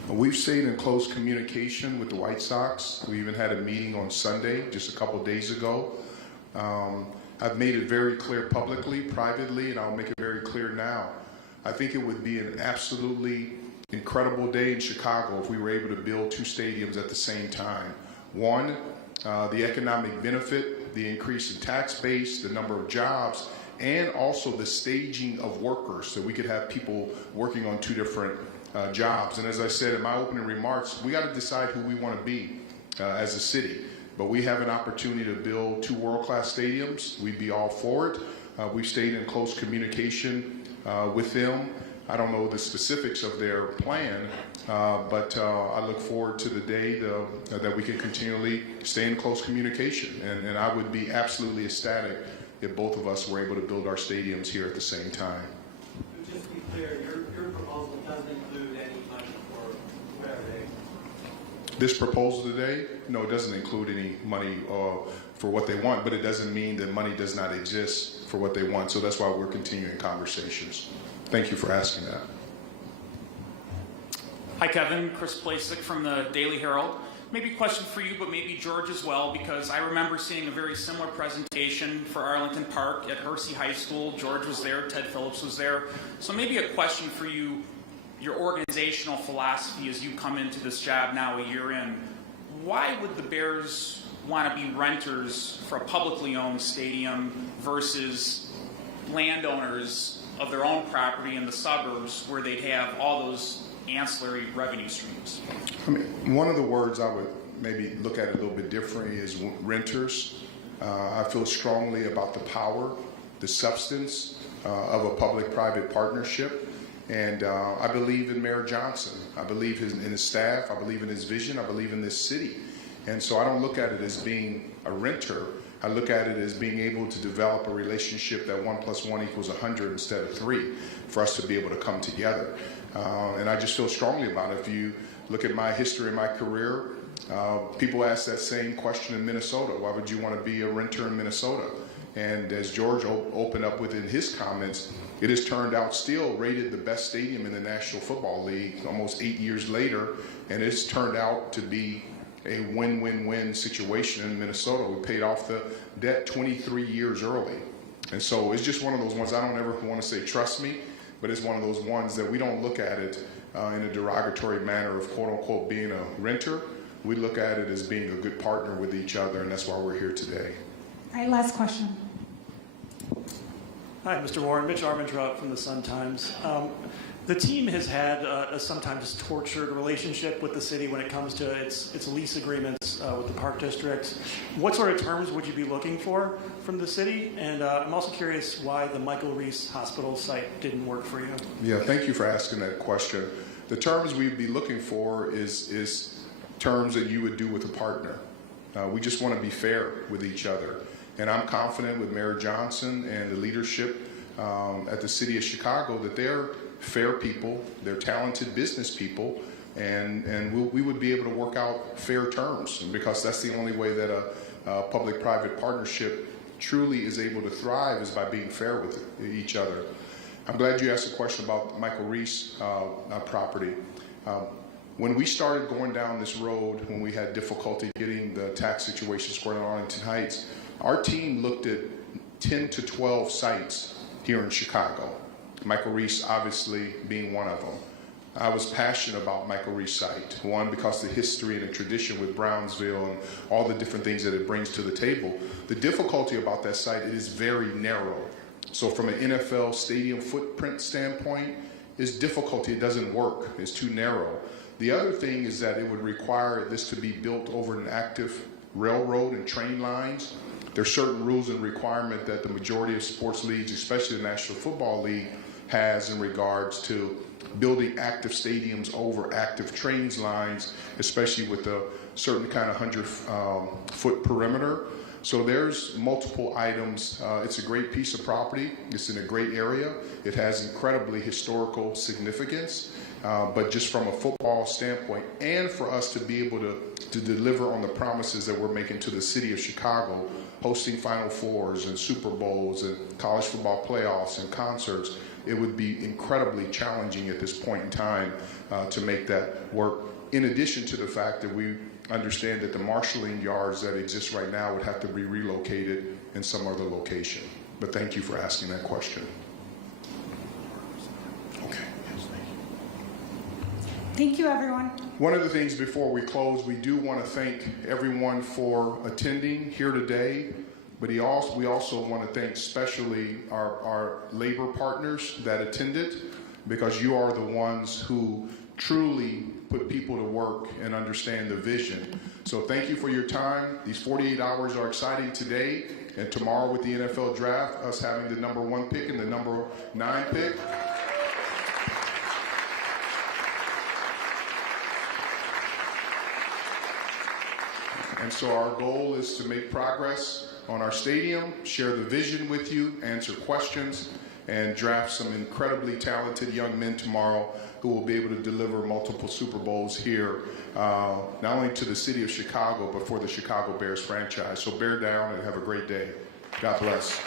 We've stayed in close communication with the White Sox. We even had a meeting on Sunday, just a couple days ago. I've made it very clear publicly, privately, and I'll make it very clear now. I think it would be an absolutely incredible day in Chicago if we were able to build two stadiums at the same time. One, the economic benefit, the increase in tax base, the number of jobs, and also the staging of workers, so we could have people working on two different jobs. And as I said in my opening remarks, we got to decide who we want to be as a city. But we have an opportunity to build two world-class stadiums. We'd be all for it. We've stayed in close communication with them. I don't know the specifics of their plan, but I look forward to the day that we can continually stay in close communication. And I would be absolutely ecstatic if both of us were able to build our stadiums here at the same time. Just to be clear, your proposal doesn't include any money for whatever they... This proposal today, no, it doesn't include any money for what they want, but it doesn't mean that money does not exist for what they want. So that's why we're continuing conversations. Thank you for asking that. Hi, Kevin. Chris Plasek from the Daily Herald. Maybe a question for you, but maybe George as well, because I remember seeing a very similar presentation for Arlington Park at Hersey High School. George was there, Ted Phillips was there. So maybe a question for you, your organizational philosophy as you come into this job now a year in. Why would the Bears want to be renters for a publicly owned stadium versus landowners of their own property in the suburbs where they'd have all those ancillary revenue streams? I mean, one of the words I would maybe look at a little bit differently is renters. I feel strongly about the power, the substance of a public-private partnership. And I believe in Mayor Johnson. I believe in his staff. I believe in his vision. I believe in this city. And so I don't look at it as being a renter. I look at it as being able to develop a relationship that 1 + 1 = 100 instead of 3 for us to be able to come together. And I just feel strongly about it. If you look at my history and my career, people ask that same question in Minnesota. Why would you want to be a renter in Minnesota? And as George opened up with in his comments, it has turned out still rated the best stadium in the National Football League almost 8 years later, and it's turned out to be a win-win-win situation in Minnesota. We paid off the debt 23 years early. And so it's just one of those ones, I don't ever want to say trust me, but it's one of those ones that we don't look at it in a derogatory manner of quote-unquote being a renter. We look at it as being a good partner with each other, and that's why we're here today. All right, last question. Hi, Mr. Warren. Mitch Armentrout from the Sun-Times. The team has had a sometimes tortured relationship with the city when it comes to its lease agreements with the Park District. What sort of terms would you be looking for from the city? And I'm also curious why the Michael Reese Hospital site didn't work for you. Yeah, thank you for asking that question. The terms we'd be looking for is terms that you would do with a partner. We just want to be fair with each other. And I'm confident with Mayor Johnson and the leadership at the city of Chicago that they're fair people, they're talented business people, and we would be able to work out fair terms, because that's the only way that a public-private partnership truly is able to thrive, is by being fair with each other. I'm glad you asked a question about Michael Reese property. When we started going down this road, when we had difficulty getting the tax situation squared in Arlington Heights, our team looked at 10 to 12 sites here in Chicago. Michael Reese obviously being one of them. I was passionate about Michael Reese site. One, because the history and the tradition with Brownsville and all the different things that it brings to the table. The difficulty about that site, it is very narrow. So from an NFL stadium footprint standpoint, it's difficulty, it doesn't work, it's too narrow. The other thing is that it would require this to be built over an active railroad and train lines. There's certain rules and requirement that the majority of sports leagues, especially the National Football League, has in regards to building active stadiums over active trains lines, especially with a certain kind of 100-foot perimeter. So there's multiple items. It's a great piece of property. It's in a great area. It has incredibly historical significance. But just from a football standpoint, and for us to be able to deliver on the promises that we're making to the city of Chicago, hosting Final Fours and Super Bowls and college football playoffs and concerts, it would be incredibly challenging at this point in time to make that work. In addition to the fact that we understand that the marshalling yards that exist right now would have to be relocated in some other location. But thank you for asking that question. Okay. Thank you, everyone. One of the things before we close, we do want to thank everyone for attending here today, but we also want to thank especially our labor partners that attended, because you are the ones who truly put people to work and understand the vision. So thank you for your time. These 48 hours are exciting today, and tomorrow with the NFL draft, us having the number 1 pick and the number 9 pick. And so our goal is to make progress on our stadium, share the vision with you, answer questions, and draft some incredibly talented young men tomorrow who will be able to deliver multiple Super Bowls here, not only to the city of Chicago, but for the Chicago Bears franchise. So bear down and have a great day. God bless.